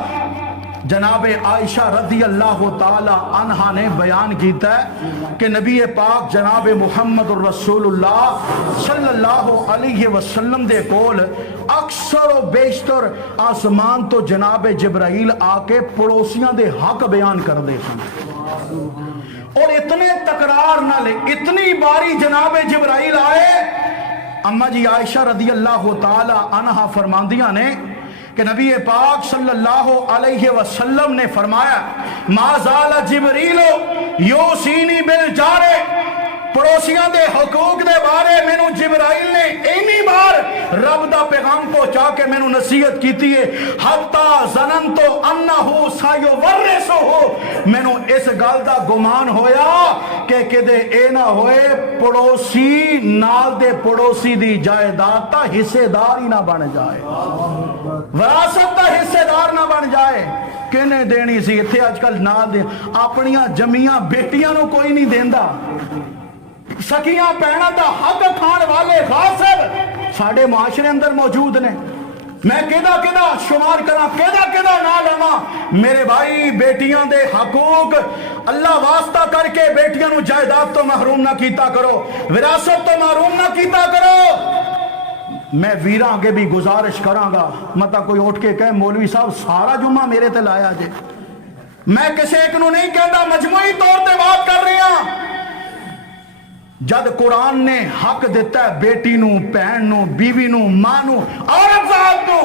جناب عائشہ رضی اللہ تعالی عنہ نے بیان کیتا ہے کہ نبی پاک جناب محمد الرسول اللہ صلی اللہ علیہ وسلم دے کول اکثر و بیشتر آسمان تو جناب جبرائیل آ کے پڑوسیاں دے حق بیان کر دے سن اور اتنے تکرار نہ لے اتنی باری جناب جبرائیل آئے اماں جی عائشہ رضی اللہ تعالی عنہ فرماندیاں نے کہ نبی پاک صلی اللہ علیہ وسلم نے فرمایا ما زال جبریل یوصینی بالجارے، پڑوسیاں دے حقوق دے بارے مینوں جبرائیل نے اینی بار رب دا پیغام پہنچا کے مینوں نصیحت کیتی ہے حتی ظننتو انہو سیورثہ، مینوں اس گل دا گمان ہویا کہ کدے اے نہ ہوئے پڑوسی نال دے پڑوسی دی جائیداد دا حصے دار ہی نہ بن جائے، وراثت دا حصے دار نہ بن جائے۔ کہنے دینی سی اتھے آج کل نال دے اپنیاں جمیاں بیٹیاں نو کوئی نہیں دیندا، سکیاں پہنا دا حق کھان والے غاصب ساڑھے معاشرے اندر موجود نے۔ میں کدہ شمار کرا کدہ نہ لما، میرے بھائی بیٹیاں دے حقوق اللہ واسطہ کر کے بیٹیاں نو جائیداد تو محروم نہ کیتا کرو، وراثت تو محروم نہ کیتا کرو۔ میں ویراں آگے بھی گزارش کراں گا، مطا کوئی اٹھ کے کہے مولوی صاحب سارا جمعہ میرے تے لایا جے، میں کسی ایک نو نہیں کہتا، مجموعی طور تے بات کر رہی ہاں۔ جد قرآن نے حق دیتا ہے بیٹی نو، بہن نو، بیوی نو، ماں نو، عورت ذات نو،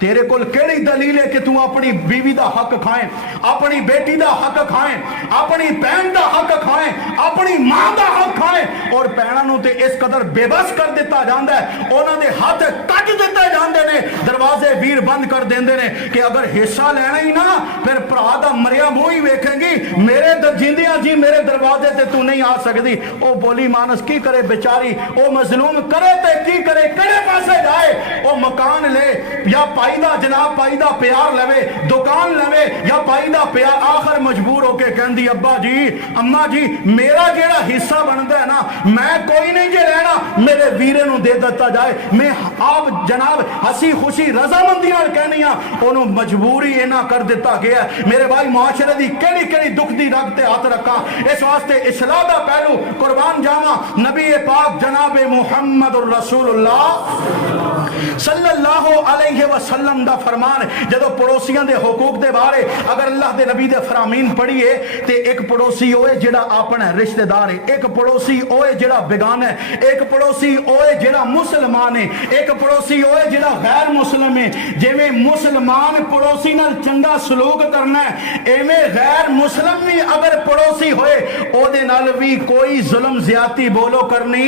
تیرے کول کیڑی دلیل ہے کہ تو اپنی بیوی دا حق کھائیں، اپنی بیٹی دا حق کھائیں، اپنی بہن دا حق کھائیں، اپنی ماں دا حق کھائیں، اور بہناں نو تے اس قدر بے بس کر دیتا جاندا ہے، انہاں دے ہاتھ کٹ دیتے جاندے نے، دروازے ویر بند کر دیندے نے کہ اگر حصہ لینا ہی نہ پھر بھرا دا مریا منہ ہی ویکھیں گی، میرے جیندیاں جی میرے دروازے تے تو نہیں آ سکدی۔ او بولی مانس کی کرے بیچاری، او مظلوم کرے تے کی کرے، کڑے پاسے جائے، او مکان لے یا پائیدہ جناب پائیدہ پیار لوے، دکان لوے یا پائیدہ پیار، آخر مجبور ہو کے کہندی ابا جی اماں جی میرا جیڑا حصہ بنتا ہے نا میں کوئی نہیں جے رہنا، میرے ویرے نو دے دیتا جائے۔ میں آپ جناب ہسی خوشی رضامندیاں کہنیاں انہوں مجبوری اینا کر دیتا گیا ہے۔ میرے بھائی معاشرے دی کیڑی دکھ دی رکھتے ہاتھ رکھا، اس واسطے اصلاح دا پہلو قربان جاواں نبی پاک جناب محمد الرسول اللہ صلی اللہ علیہ وسلم دا فرمان جدو پڑوسیاں دے حقوق دے بارے اگر اللہ دے نبی دے فرامین پڑھیے تے ایک پڑوسی ہوئے جڑا اپنا رشتہ دار ہے، ایک پڑوسی ہوئے جڑا بیگان ہے، ایک پڑوسی ہوئے جڑا مسلمان ہے، ایک پڑوسی ہوئے جڑا غیر مسلم ہے۔ جیویں مسلمان پڑوسی نال چنگا سلوک کرنا ہے ایویں غیر مسلم بھی اگر پڑوسی ہوئے او دے نال بھی کوئی ظلم زیادتی بولو کرنی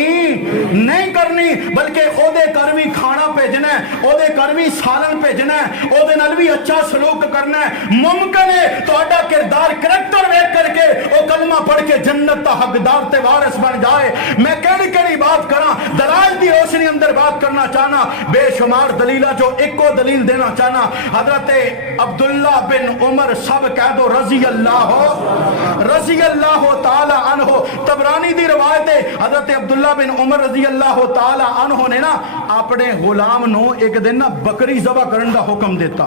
نہیں کرنی، بلکہ او دے کر بھی کھانا بھیجنا ہے، او دے کر بھی سالن بھیجنا ہے، او دے نال بھی اچھا سلوک کرنا ہے۔ ممکن ہے تہاڈا کردار کریکٹر ویکھ کر کے او کلمہ پڑھ کے جنت دا حقدار تے وارث بن جائے۔ میں کیڑی بات کراں، دلائل دی روشنی اندر بات کرنا چاہنا، بے شمار دلیلہ جو ایک کو دلیل دینا چاہنا۔ حضرت عبداللہ بن عمر سب کہہ دو رضی اللہ تعالی عنہ، طبرانی دی روایت ہے حضرت عبداللہ بن عمر رضی اللہ تعالی عنہ نے نا اپنے غلام نو ایک دن نا بکری ذبح کرن دا حکم دیتا،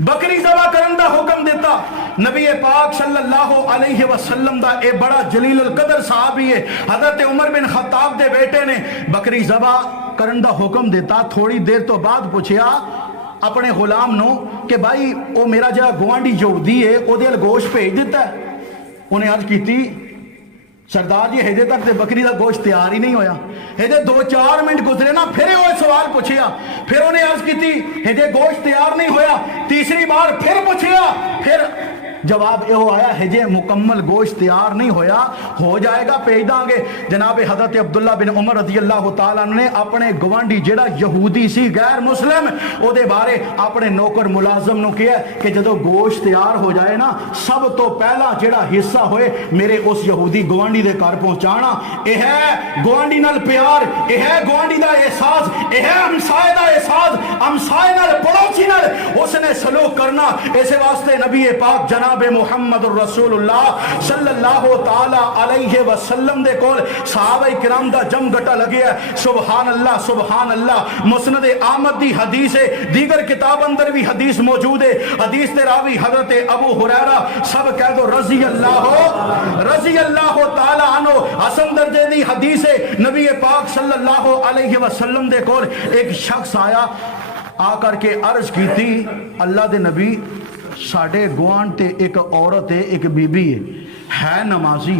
بکری ذبح کرن دا حکم دیتا۔ نبی پاک صلی اللہ علیہ وسلم دا اے بڑا جلیل القدر صحابی ہے، حضرت عمر بن خطاب دے بیٹے نے بکری ذبح کرن دا حکم دیتا۔ تھوڑی دیر تو بعد پوچھیا اپنے غلام نو کہ بھائی او میرا جا گوانڈی یہودی ہے او دے گوشت بھیج دیتا ہے؟ انہیں عرض کی تھی سردار جی ہجے تک تے بکری دا گوشت تیار ہی نہیں ہویا۔ ہجے 2-4 منٹ گزرے نا پھر وہ سوال پوچھیا، پھر انہیں عرض کی تھی ہجے گوشت تیار نہیں ہویا، تیسری بار پھر پوچھیا، پھر جواب یہ آیا ہجے مکمل گوشت تیار نہیں ہویا، ہو جائے گا بھیج داں گے۔ جناب حضرت عبداللہ بن عمر رضی اللہ تعالیٰ نے اپنے گوانڈی جڑا یہودی سی غیر مسلم او دے بارے اپنے نوکر ملازم نو کیا کہ جدو گوشت تیار ہو جائے نا سب تو پہلا جڑا حصہ ہوئے میرے اس یہودی گوانڈی دے گھر پہنچانا۔ یہ ہے گوانڈی نال پیار، یہ ہے گوانڈی دا احساس، یہ ہے ہمسائے دا احساس، ہمسائے نال پڑوسی نال اس نے سلوک کرنا۔ اس واسطے نبی پاک جناب محمد الرسول اللہ صلی اللہ تعالی علیہ وسلم دے کول صحابہ کرام دا جم گٹا لگے ہے۔ سبحان اللہ، مسند احمد دی حدیث ہے، دیگر کتاب اندر بھی حدیث موجود ہے۔ حدیث تے راوی حضرت ابو ہریرہ سب کہہ دو رضی اللہ تعالی عنہ، حسن درجے دی حدیث ہے۔ نبی پاک صلی اللہ علیہ وسلم دے کول ایک شخص آیا، آ کر کے عرض کی تھی اللہ دے نبی ساڑھے گوان تے ایک عورت ہے، ایک بی بی ہے نمازی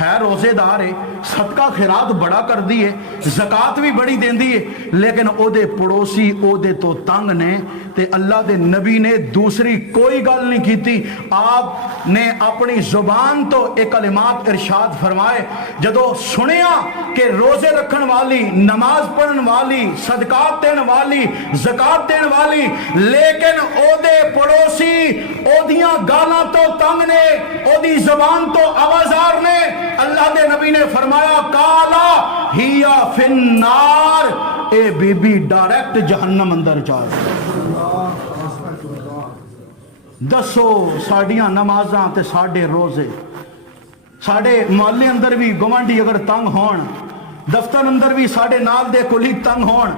ہے روزے دار ہے، صدقہ خیرات بڑا کر دی ہے، زکات بھی بڑی دیندی ہے، لیکن او دے پڑوسی او دے تو تنگ نے، تے اللہ دے نبی نے دوسری کوئی گل نہیں کیتی۔ آپ نے اپنی زبان تو ایک کلمات ارشاد فرمائے، جدو سنیا کہ روزے رکھن والی، نماز پڑھن والی، صدقات دین والی، زکات دین والی، لیکن او دے پڑوسی او دیاں گالاں تو تنگ نے، او دی زبان تو آوازار نے، اللہ دے نبی نے فرمایا کالا ہیا فی النار، اے بی بی ڈائریکٹ جہنم اندر جائے۔ دسو ساڑیاں نمازاں تے ساڑے روزے، ساڑے محلے اندر بھی گوانڈی اگر تنگ ہون، دفتر اندر بھی ساڑے نال دے کلیگ تنگ ہون،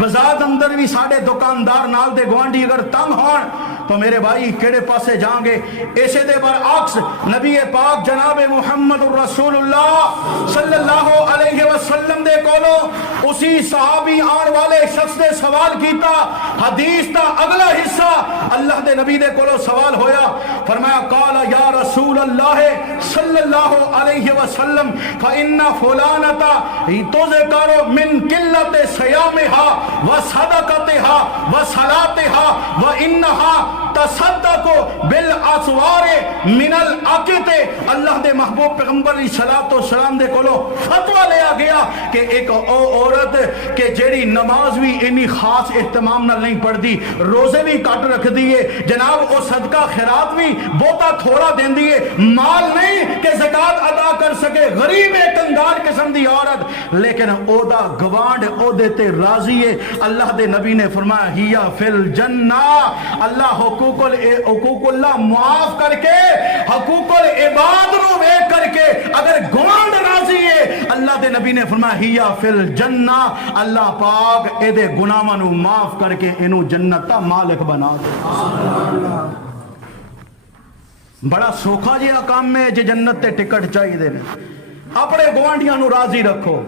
بازار اندر بھی ساڑے دکاندار نال دے گوانڈی اگر تنگ ہون، تو میرے بھائی کیڑے پاسے جائیں گے؟ ایسے دے برعکس نبی پاک جناب محمد الرسول اللہ صلی اللہ علیہ وسلم دے کولو اسی صحابی آن والے شخص دے سوال کیتا، حدیث دا اگلا حصہ اللہ دے نبی دے کولو سوال ہویا، فرمایا قال یا رسول اللہ صلی اللہ علیہ وسلم فإن فلانتا تذکر من قلت صیامها وصدقتها وصلاتها وإنها تصدق بالاسوار من العقت۔ اللہ دے محبوب پیغمبر علیہ السلام دے کولو فتویٰ لیا گیا کہ ایک او عورت کہ جیڑی نماز بھی انی خاص اہتمام نہ نہیں پڑھ دی، روزے بھی کٹ رکھ دیئے، جناب او صدقہ خیرات بھی بہتا تھوڑا دین دیئے، مال نہیں کہ زکاة ادا کر سکے، غریب کنگار قسم دی عورت، لیکن او دا گوانڈ او دیتے راضی ہے۔ اللہ دے نبی نے فرمایا ہیا فی الجنہ، اللہ حقوق اللہ معاف کر کے، حقوق العباد رو ویک کر کے اگر گوانڈ راضی ہے، اللہ دے نبی نے فرمایا ہیا فی الجنہ، اللہ پاک اے دے گناہاں نو معاف کر کے انو جنت دا مالک بنا دے۔ بڑا سوکھا جی کام میں جے جنت تے ٹکٹ چاہیے دے، اپنے گوانڈیاں نو راضی رکھو،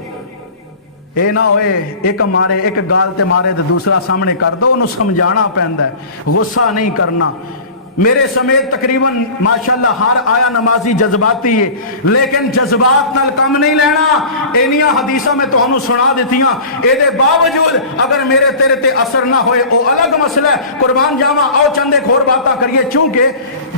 اے نہ ہوئے ایک مارے ایک گال تے مارے تے دوسرا سامنے کر دو، انہوں سمجھانا پہندہ ہے، غصہ نہیں کرنا۔ میرے سمیت تقریباً ماشاءاللہ ہر آیا نمازی جذباتی ہے، لیکن جذبات نال کم نہیں لینا۔ اینیاں حدیثہ میں تو ہمیں سنا دیتیاں، اے دے باوجود اگر میرے تیرے تے اثر نہ ہوئے او الگ مسئلہ ہے، قربان جاواں آؤ چندے کھور باتاں کریے، چونکہ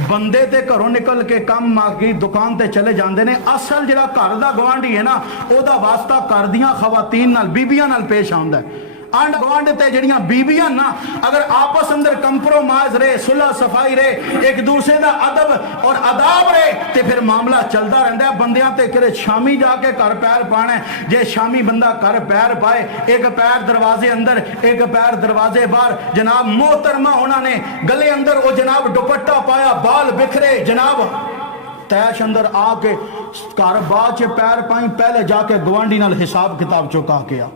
بندے تے گھروں نکل کے کم ماگی دکان تے چلے جاندے نے، اصل جڑا گھر دا گوانڈی ہے نا او دا واسطہ کر دیاں خواتین نال بیبیاں نال پیش آندا ہے۔ آنڈ گوانڈ تے جڑیاں بیبیاں نا اگر آپس اندر کمپرومائز رہے، صلح صفائی رہے، ایک دوسرے دا ادب اور آداب رہے، تے پھر معاملہ چلدا رہندا ہے۔ بندیاں تے کرے شامی جا کے گھر پیر پانا ہے، جے شامی بندہ گھر پیر پائے، ایک پیر دروازے اندر ایک پیر دروازے باہر، جناب محترمہ ہونا نے گلے اندر او جناب دوپٹہ پایا، بال بکھرے، جناب تیش اندر آ کے گھر باچ پیر پائیں، پہلے جا کے گوانڈی نال حساب کتاب چکا کیا۔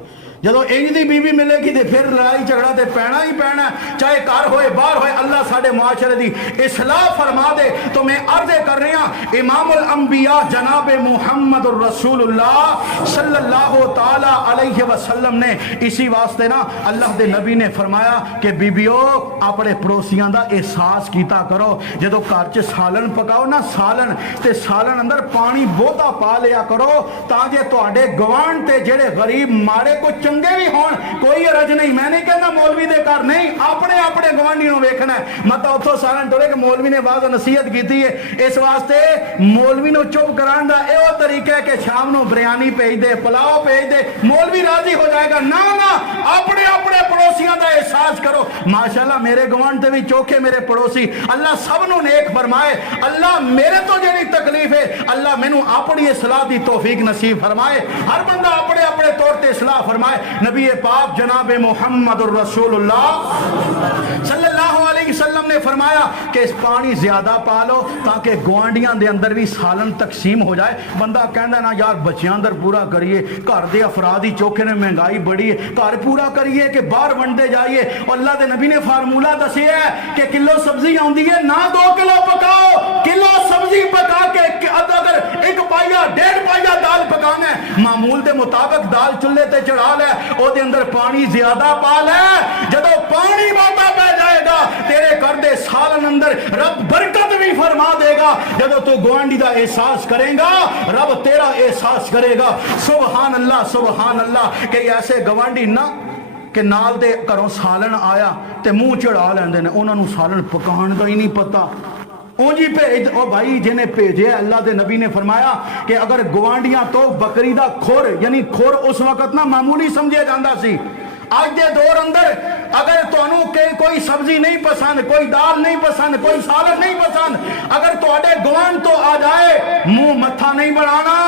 جدو انج دی بیوی ملے گی تے پھر لڑائی جھگڑا تے پینا ہی پینا، چاہے گھر ہوئے باہر ہوئے، اللہ ساڈے معاشرے دی اصلاح فرما دے۔ تو میں عرض کر رہی ہوں امام الانبیاء جناب محمد الرسول اللہ صلی اللہ تعالی علیہ وسلم نے اسی واسطے نا اللہ دے نبی نے فرمایا کہ بیبیو اپنے پڑوسیاں دا احساس کیتا کرو، جدو گھر چ سالن پکاؤ نا سالن تے سالن اندر پانی بہتا پا لیا کرو، تاکہ تواڈے گوانڈ تے جڑے غریب مارے کو چنگے بھی ہون، کوئی عرض نہیں۔ میں نہیں کہنا مولوی دے کر نہیں، اپنے اپنے گوانڈی نو ویکھنا ہے، مت اتھوں سارن ٹورے کہ مولوی نے واضح نصیحت کیتی ہے۔ اس واسطے مولوی نو چپ کران دا ایو طریقہ ہے کہ شام نو بریانی بھیج دے، پلاؤ بھیج دے، مولوی راضی ہو جائے گا۔ نہ نہ، اپنے اپنے پڑوسیاں دا احساس کرو۔ ماشاءاللہ میرے گوانڈ تے بھی چوکھے میرے پڑوسی، اللہ سب نو نیک فرمائے، اللہ میرے تو جڑی تکلیف ہے اللہ مینوں اپنی اصلاح دی توفیق نصیب فرمائے، ہر بندہ اپنے اپنے طور تے اصلاح فرمائے۔ نبی پاک جناب محمد الرسول اللہ صلی اللہ علیہ وسلم نے فرمایا کہ اس پانی زیادہ پالو تاکہ گوانڈیاں دے اندر بھی سالن تقسیم ہو جائے۔ بندہ کہندا نا یار بچیاں اندر پورا کریے، گھر دے افراد ہی چوکھے نے، مہنگائی بڑی ہے، گھر پورا کریے کہ باہر ونڈے جائیے۔ اور اللہ دے نبی نے فارمولہ دسیا ہے کہ کلو سبزی آندی ہے نہ 2 کلو پکاؤ، کلو سبزی پکا کے اگر 1 پائیا 1.5 پائیا دال پکانا ہے، معمول دے مطابق دال چولہے تے چڑھا لے، او دے اندر پانی زیادہ پا لے، جدو پانی باتا پہ جائے گا گا تیرے کردے سالن اندر رب برکت بھی فرما دے گا جدو تو گوانڈی دا احساس کرے گا رب تیرا احساس کرے گا سبحان اللہ کہ ایسے گوانڈی نہ کہ نال دے کروں سالن آیا تے منہ چڑھا لیندے نے انہاں نوں سالن پکان دا ہی نہیں پتا اون جی بھیج او بھائی جنہیں بھیجے اللہ دے نبی نے فرمایا کہ اگر گوانڈیاں تو بکری دا کھور یعنی کھور اس وقت نہ معمولی سمجھے جاندہ سی آج دے دور اندر اگر تانوں کہ کوئی سبزی نہیں پسند کوئی دال نہیں پسند کوئی سالن نہیں پسند اگر تواڈے گوان تو آ جائے منہ متھا نہیں بڑھانا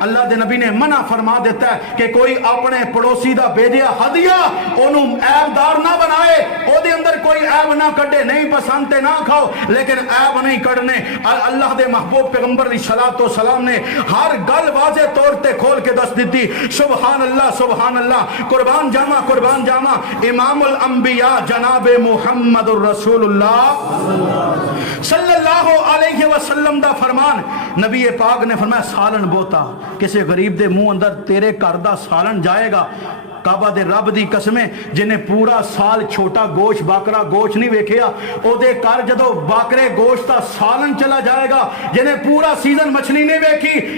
اللہ دے نبی نے منع فرما دیتا ہے کہ کوئی اپنے پڑوسی دا بھیجیا ہدیہ انہوں عیب دار نہ بنائے او دے اندر کوئی عیب نہ کڈے نہیں پسند تے نہ کھاؤ لیکن عیب نہیں کڈنے اللہ دے محبوب پیغمبر علیہ الصلوۃ والسلام نے ہر گل واضح طور تے کھول کے دس دیتی سبحان اللہ قربان جاما امام الانبیاء جناب محمد الرسول اللہ صلی اللہ علیہ وسلم دا فرمان نبی پاک نے فرمایا سالن بوتا کسی غریب دے منہ اندر تیرے گھر دا سالن جائے گا کعبہ دے رب دی قسمیں جنہیں پورا سال چھوٹا گوشت باکرا گوشت نہیں ویکھیا او دے کار جدو باکرے گوشت دا سالن چلا جائے گا جنہیں پورا سیزن مچھلی نہیں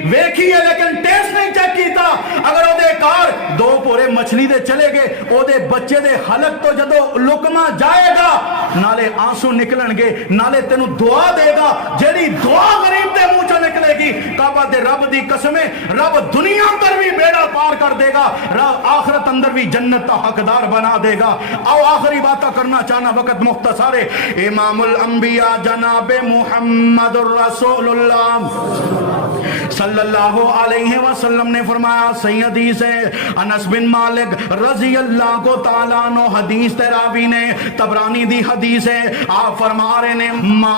ویکھی ہے لیکن ٹیسٹ نہیں چیک کیتا اگر او دے کار دو پورے مچھلی دے چلے گے او دے بچے دے حلق تو جدو لقمہ جائے گا نالے آنسو نکلن گے نالے تینوں دعا دے گا جیڑی دعا غریب دے منہ چوں نکلے گی کعبہ دے رب دی قسمیں رب دنیا پر بھی بیڑا پار کر دے گا رب آخرت اندر بھی جنت کا حقدار بنا دے گا او آخری باتہ کرنا چاہنا وقت مختصر ہے امام الانبیاء جناب محمد الرسول اللہ صلی اللہ علیہ وسلم نے فرمایا صحیح حدیث ہے انس بن مالک رضی اللہ کو تعالیٰ عنہ حدیث تراوی نے طبرانی دی حدیث ہے آپ فرما رہے نے ما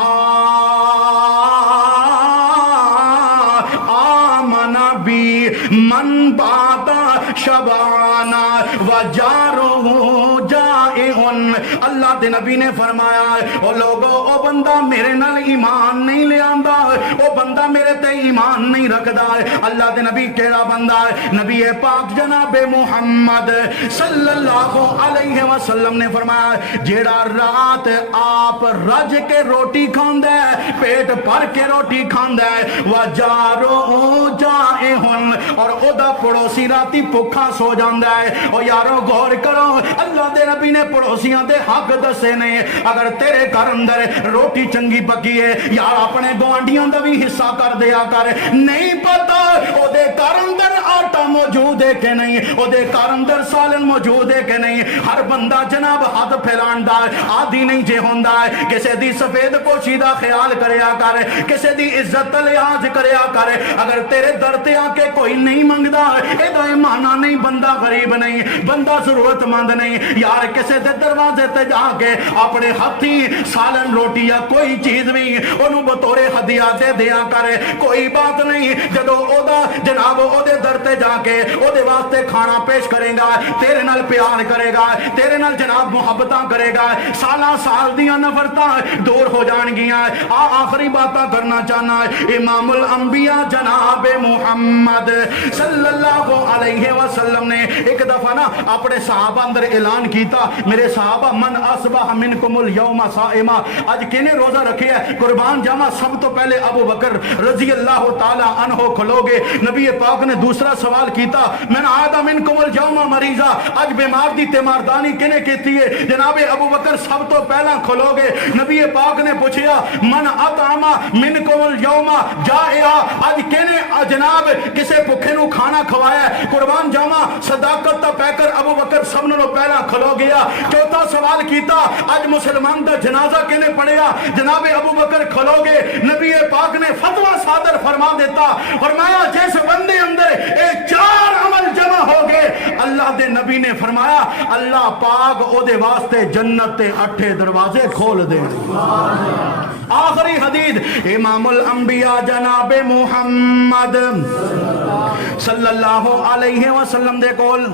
آمنا بی من باتا شبانا وجارو جائعن اللہ دے نبی نے فرمایا او لوگو او بندہ میرے نال ایمان نہیں لے آندا او بندہ میرے تے ایمان نہیں رکھدا اللہ دے نبی کیڑا بندہ ہے نبی پاک جناب محمد صلی اللہ علیہ وسلم نے فرمایا جیڑا رات آپ رج کے روٹی کھاندا ہے پیٹ بھر کے روٹی کھاندا ہے وجارو جائعن اور او دا پڑوسی راتی بھوکا سو جاندا ہے او یارو غور کرو اللہ دے نبی نے پڑوسیاں دے حق دسے نے اگر تیرے گھر اندر روٹی چنگی پکی ہے یار اپنے گوانڈیاں دا بھی حصہ کر دیا کر نہیں پتا او دے گھر اندر آٹا موجود ہے کہ نہیں او دے گھر اندر سالن موجود ہے کہ نہیں ہر بندہ جناب ہاتھ پھیلاندا ہے آدھی نہیں جے ہوندا ہے کسے دی سفید پوشی دا خیال کریا کر کسے دی عزت لحاظ کریا کر اگر تیرے در تے آ کے کوئی نہیں منگدا اے دا مانا نہیں بندہ غریب نہیں بندہ ضرورت مند نہیں یار کسے دے دروازے تے جا کے اپنے ہاتھی سالن روٹی یا کوئی چیز بھی انہوں بطور ہدیہ دے دیا کرے کوئی بات نہیں جدو او دا جناب او دے در تے جا کے او دے واسطے کھانا پیش کرے گا تیرے نال پیار کرے گا تیرے نال جناب محبتاں کرے گا سالہ سال دیاں نفرتاں دور ہو جان گیاں آخری باتاں کرنا چاہنا ہے امام الانبیاء جناب محمد صلی اللہ علیہ وسلم نے ایک دفعہ نا اپنے صحابہ اندر اعلان کیتا میرے صحابہ من اصبح منکم اليوم صائما آج کنے روزہ رکھے ہے قربان جاما سب تو پہلے ابو بکر رضی اللہ تعالی عنہ کھلو گے نبی پاک نے دوسرا سوال کیتا من عاد منکم اليوم مریضا آج بیمار دی تیماردانی کنے کیتی ہے جناب ابو بکر سب تو پہلا کھلو گے نبی پاک نے پوچھیا من اطعم منکم اليوم جائعا آج کنے جناب کسے بھوکے نو کھانا کھوایا ہے قربان جاما صداقت تا پہ کر ابو بکر سب نو پہلا کھلو گیا چوتھا سوال کیتا آج مسلمان دا جنازہ کنے پڑیا جناب ابو بکر کھلو گے نبی پاک نے فتوہ صادر فرما دیتا فرمایا جیس بندے اندر اے چار عمل جمع ہو گئے اللہ دے نبی نے فرمایا اللہ پاک او دے واسطے جنت تے 8 دروازے کھول دے آخری حدیث امام الانبیاء جناب محمد صلی اللہ علیہ وسلم دے کول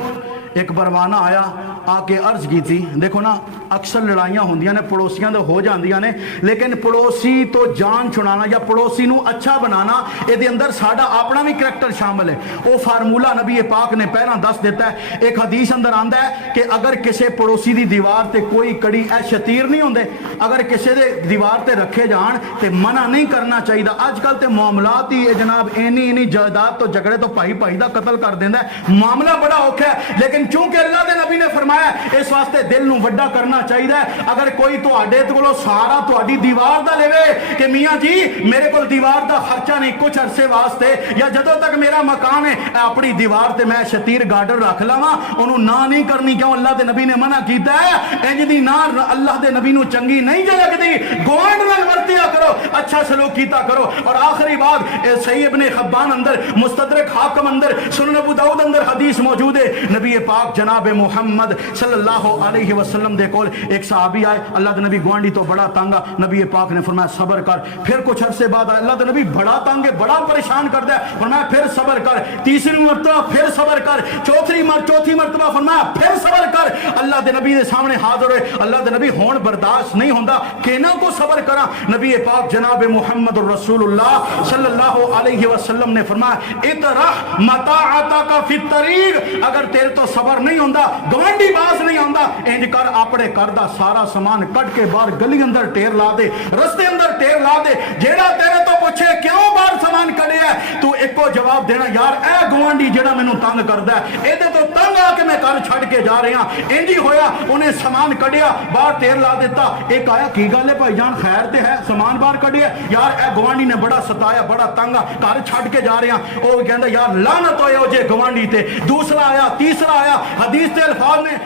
ایک پروانہ آیا آ کے عرض کی تھی دیکھو نا اکثر لڑائیاں ہوندیاں نے پڑوسیاں دے ہو جاندیاں نے لیکن پڑوسی تو جان چھڑانا یا پڑوسی نو اچھا بنانا اے دے اندر ساڈا اپنا بھی کریکٹر شامل ہے او فارمولہ نبی پاک نے پہلا دس دیتا ہے ایک حدیث اندر آندا ہے کہ اگر کسے پڑوسی دی دیوار تے کوئی کڑی اے شتیر نہیں ہوندے اگر کسے دے دیوار تے رکھے جان تے منع نہیں کرنا چاہیے آج کل تے معاملات ہی جناب اینی جائیداد تو جھگڑے تو بھائی دا قتل کر دیندا ہے معاملہ بڑا اوکھا ہے لیکن چونکہ اللہ دے نبی نے فرمایا اس واسطے دل نو وڈا کرنا چاہیے اگر کوئی تواڈے کولوں سارا تواڈی دیوار دا لے کہ میاں جی میرے کول دیوار دا خرچہ نہیں کچھ عرصے واسطے یا جدوں تک میرا مکان ہے اپنی دیوار تے میں شتیر گارڈر رکھ لواں اونوں نہ نہیں کرنی کیوں اللہ دے نبی نے منع کیتا ہے انج دی نہ اللہ دے نبی نو چنگی نہیں جے لگدی گوانڈ نال ورتیا کرو اچھا سلوک کیتا کرو اور آخری بات صحیح ابن حبان اندر مستدرک حاکم اندر سنن ابو داؤد اندر حدیث موجود ہے نبی پاک جناب محمد صلی اللہ علیہ وسلم دے کول ایک صحابی آئے اللہ دے نبی گوانڈی تو بڑا تانگا نبی پاک نے فرمایا صبر کر پھر کچھ عرصے بعد اللہ دے نبی بڑا تانگے بڑا پریشان کر دیا فرمایا پھر صبر کر تیسری مرتبہ پھر صبر کر چوتھی مرتبہ فرمایا پھر صبر کر اللہ دے نبی دے سامنے حاضر ہوئے اللہ دے نبی ہون برداشت نہیں ہوندا کینا کو صبر کرا نبی پاک جناب محمد رسول اللہ صلی اللہ علیہ وسلم نے فرمایا اطرح متاعتک فی الطریق اگر تیرے تو صبر نہیں ہوندا گوانڈی باز نہیں ہوندا انج کر اپنے گھر دا سارا سامان کٹ کے باہر گلی اندر ٹیر لا دے رستے اندر ٹیر لا دے جیڑا تیرے تو پوچھے کیوں باہر سامان کڈیا ہے تو ایک کو جواب دینا یار اے گوانڈی جیڑا مینوں تنگ کردا ہے اے دے تو تنگ آ کے میں گھر چھڈ کے جا رہا انج ہی ہویا انہیں سامان کڈیا باہر ٹیر لا دیتا ایک آیا کی گل ہے بھائی جان خیر تے ہے سامان باہر کڈیا یار اے گوانڈی نے بڑا ستایا بڑا تنگ گھر چھڈ کے جا رہا او کہندا یار لعنت ہوئے ہو جے گوانڈی تے دوسرا آیا تیسرا آیا حدیث تے الفاظ نے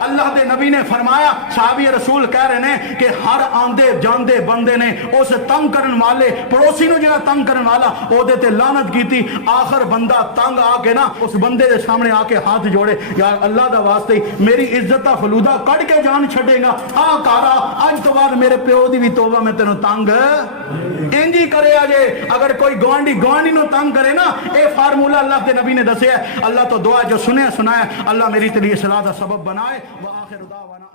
اللہ دے نبی نے فرمایا صحابی رسول کہہ رہے ہیں کہ ہر آندے جاندے بندے نے اس تنگ کرن والے پڑوسی نو جڑا تنگ کرن والا او دے تے لعنت کیتی آخر بندہ تنگ آ کے نا اس بندے دے سامنے آ کے ہاتھ جوڑے یار اللہ دا واسطے میری عزت دا فلودہ کٹ کے جان چھڈے گا آ کارا اج تو بعد میرے پیو دی بھی توبہ میں تینوں تنگ انجی کرے آجے اگر کوئی گوانڈی نو تنگ کرے نا اے فارمولہ اللہ دے نبی نے دسے ہے اللہ تو دعا جو سنایا اللہ میری تیری اصلاح دا سبب بنائے وآخر دعوانا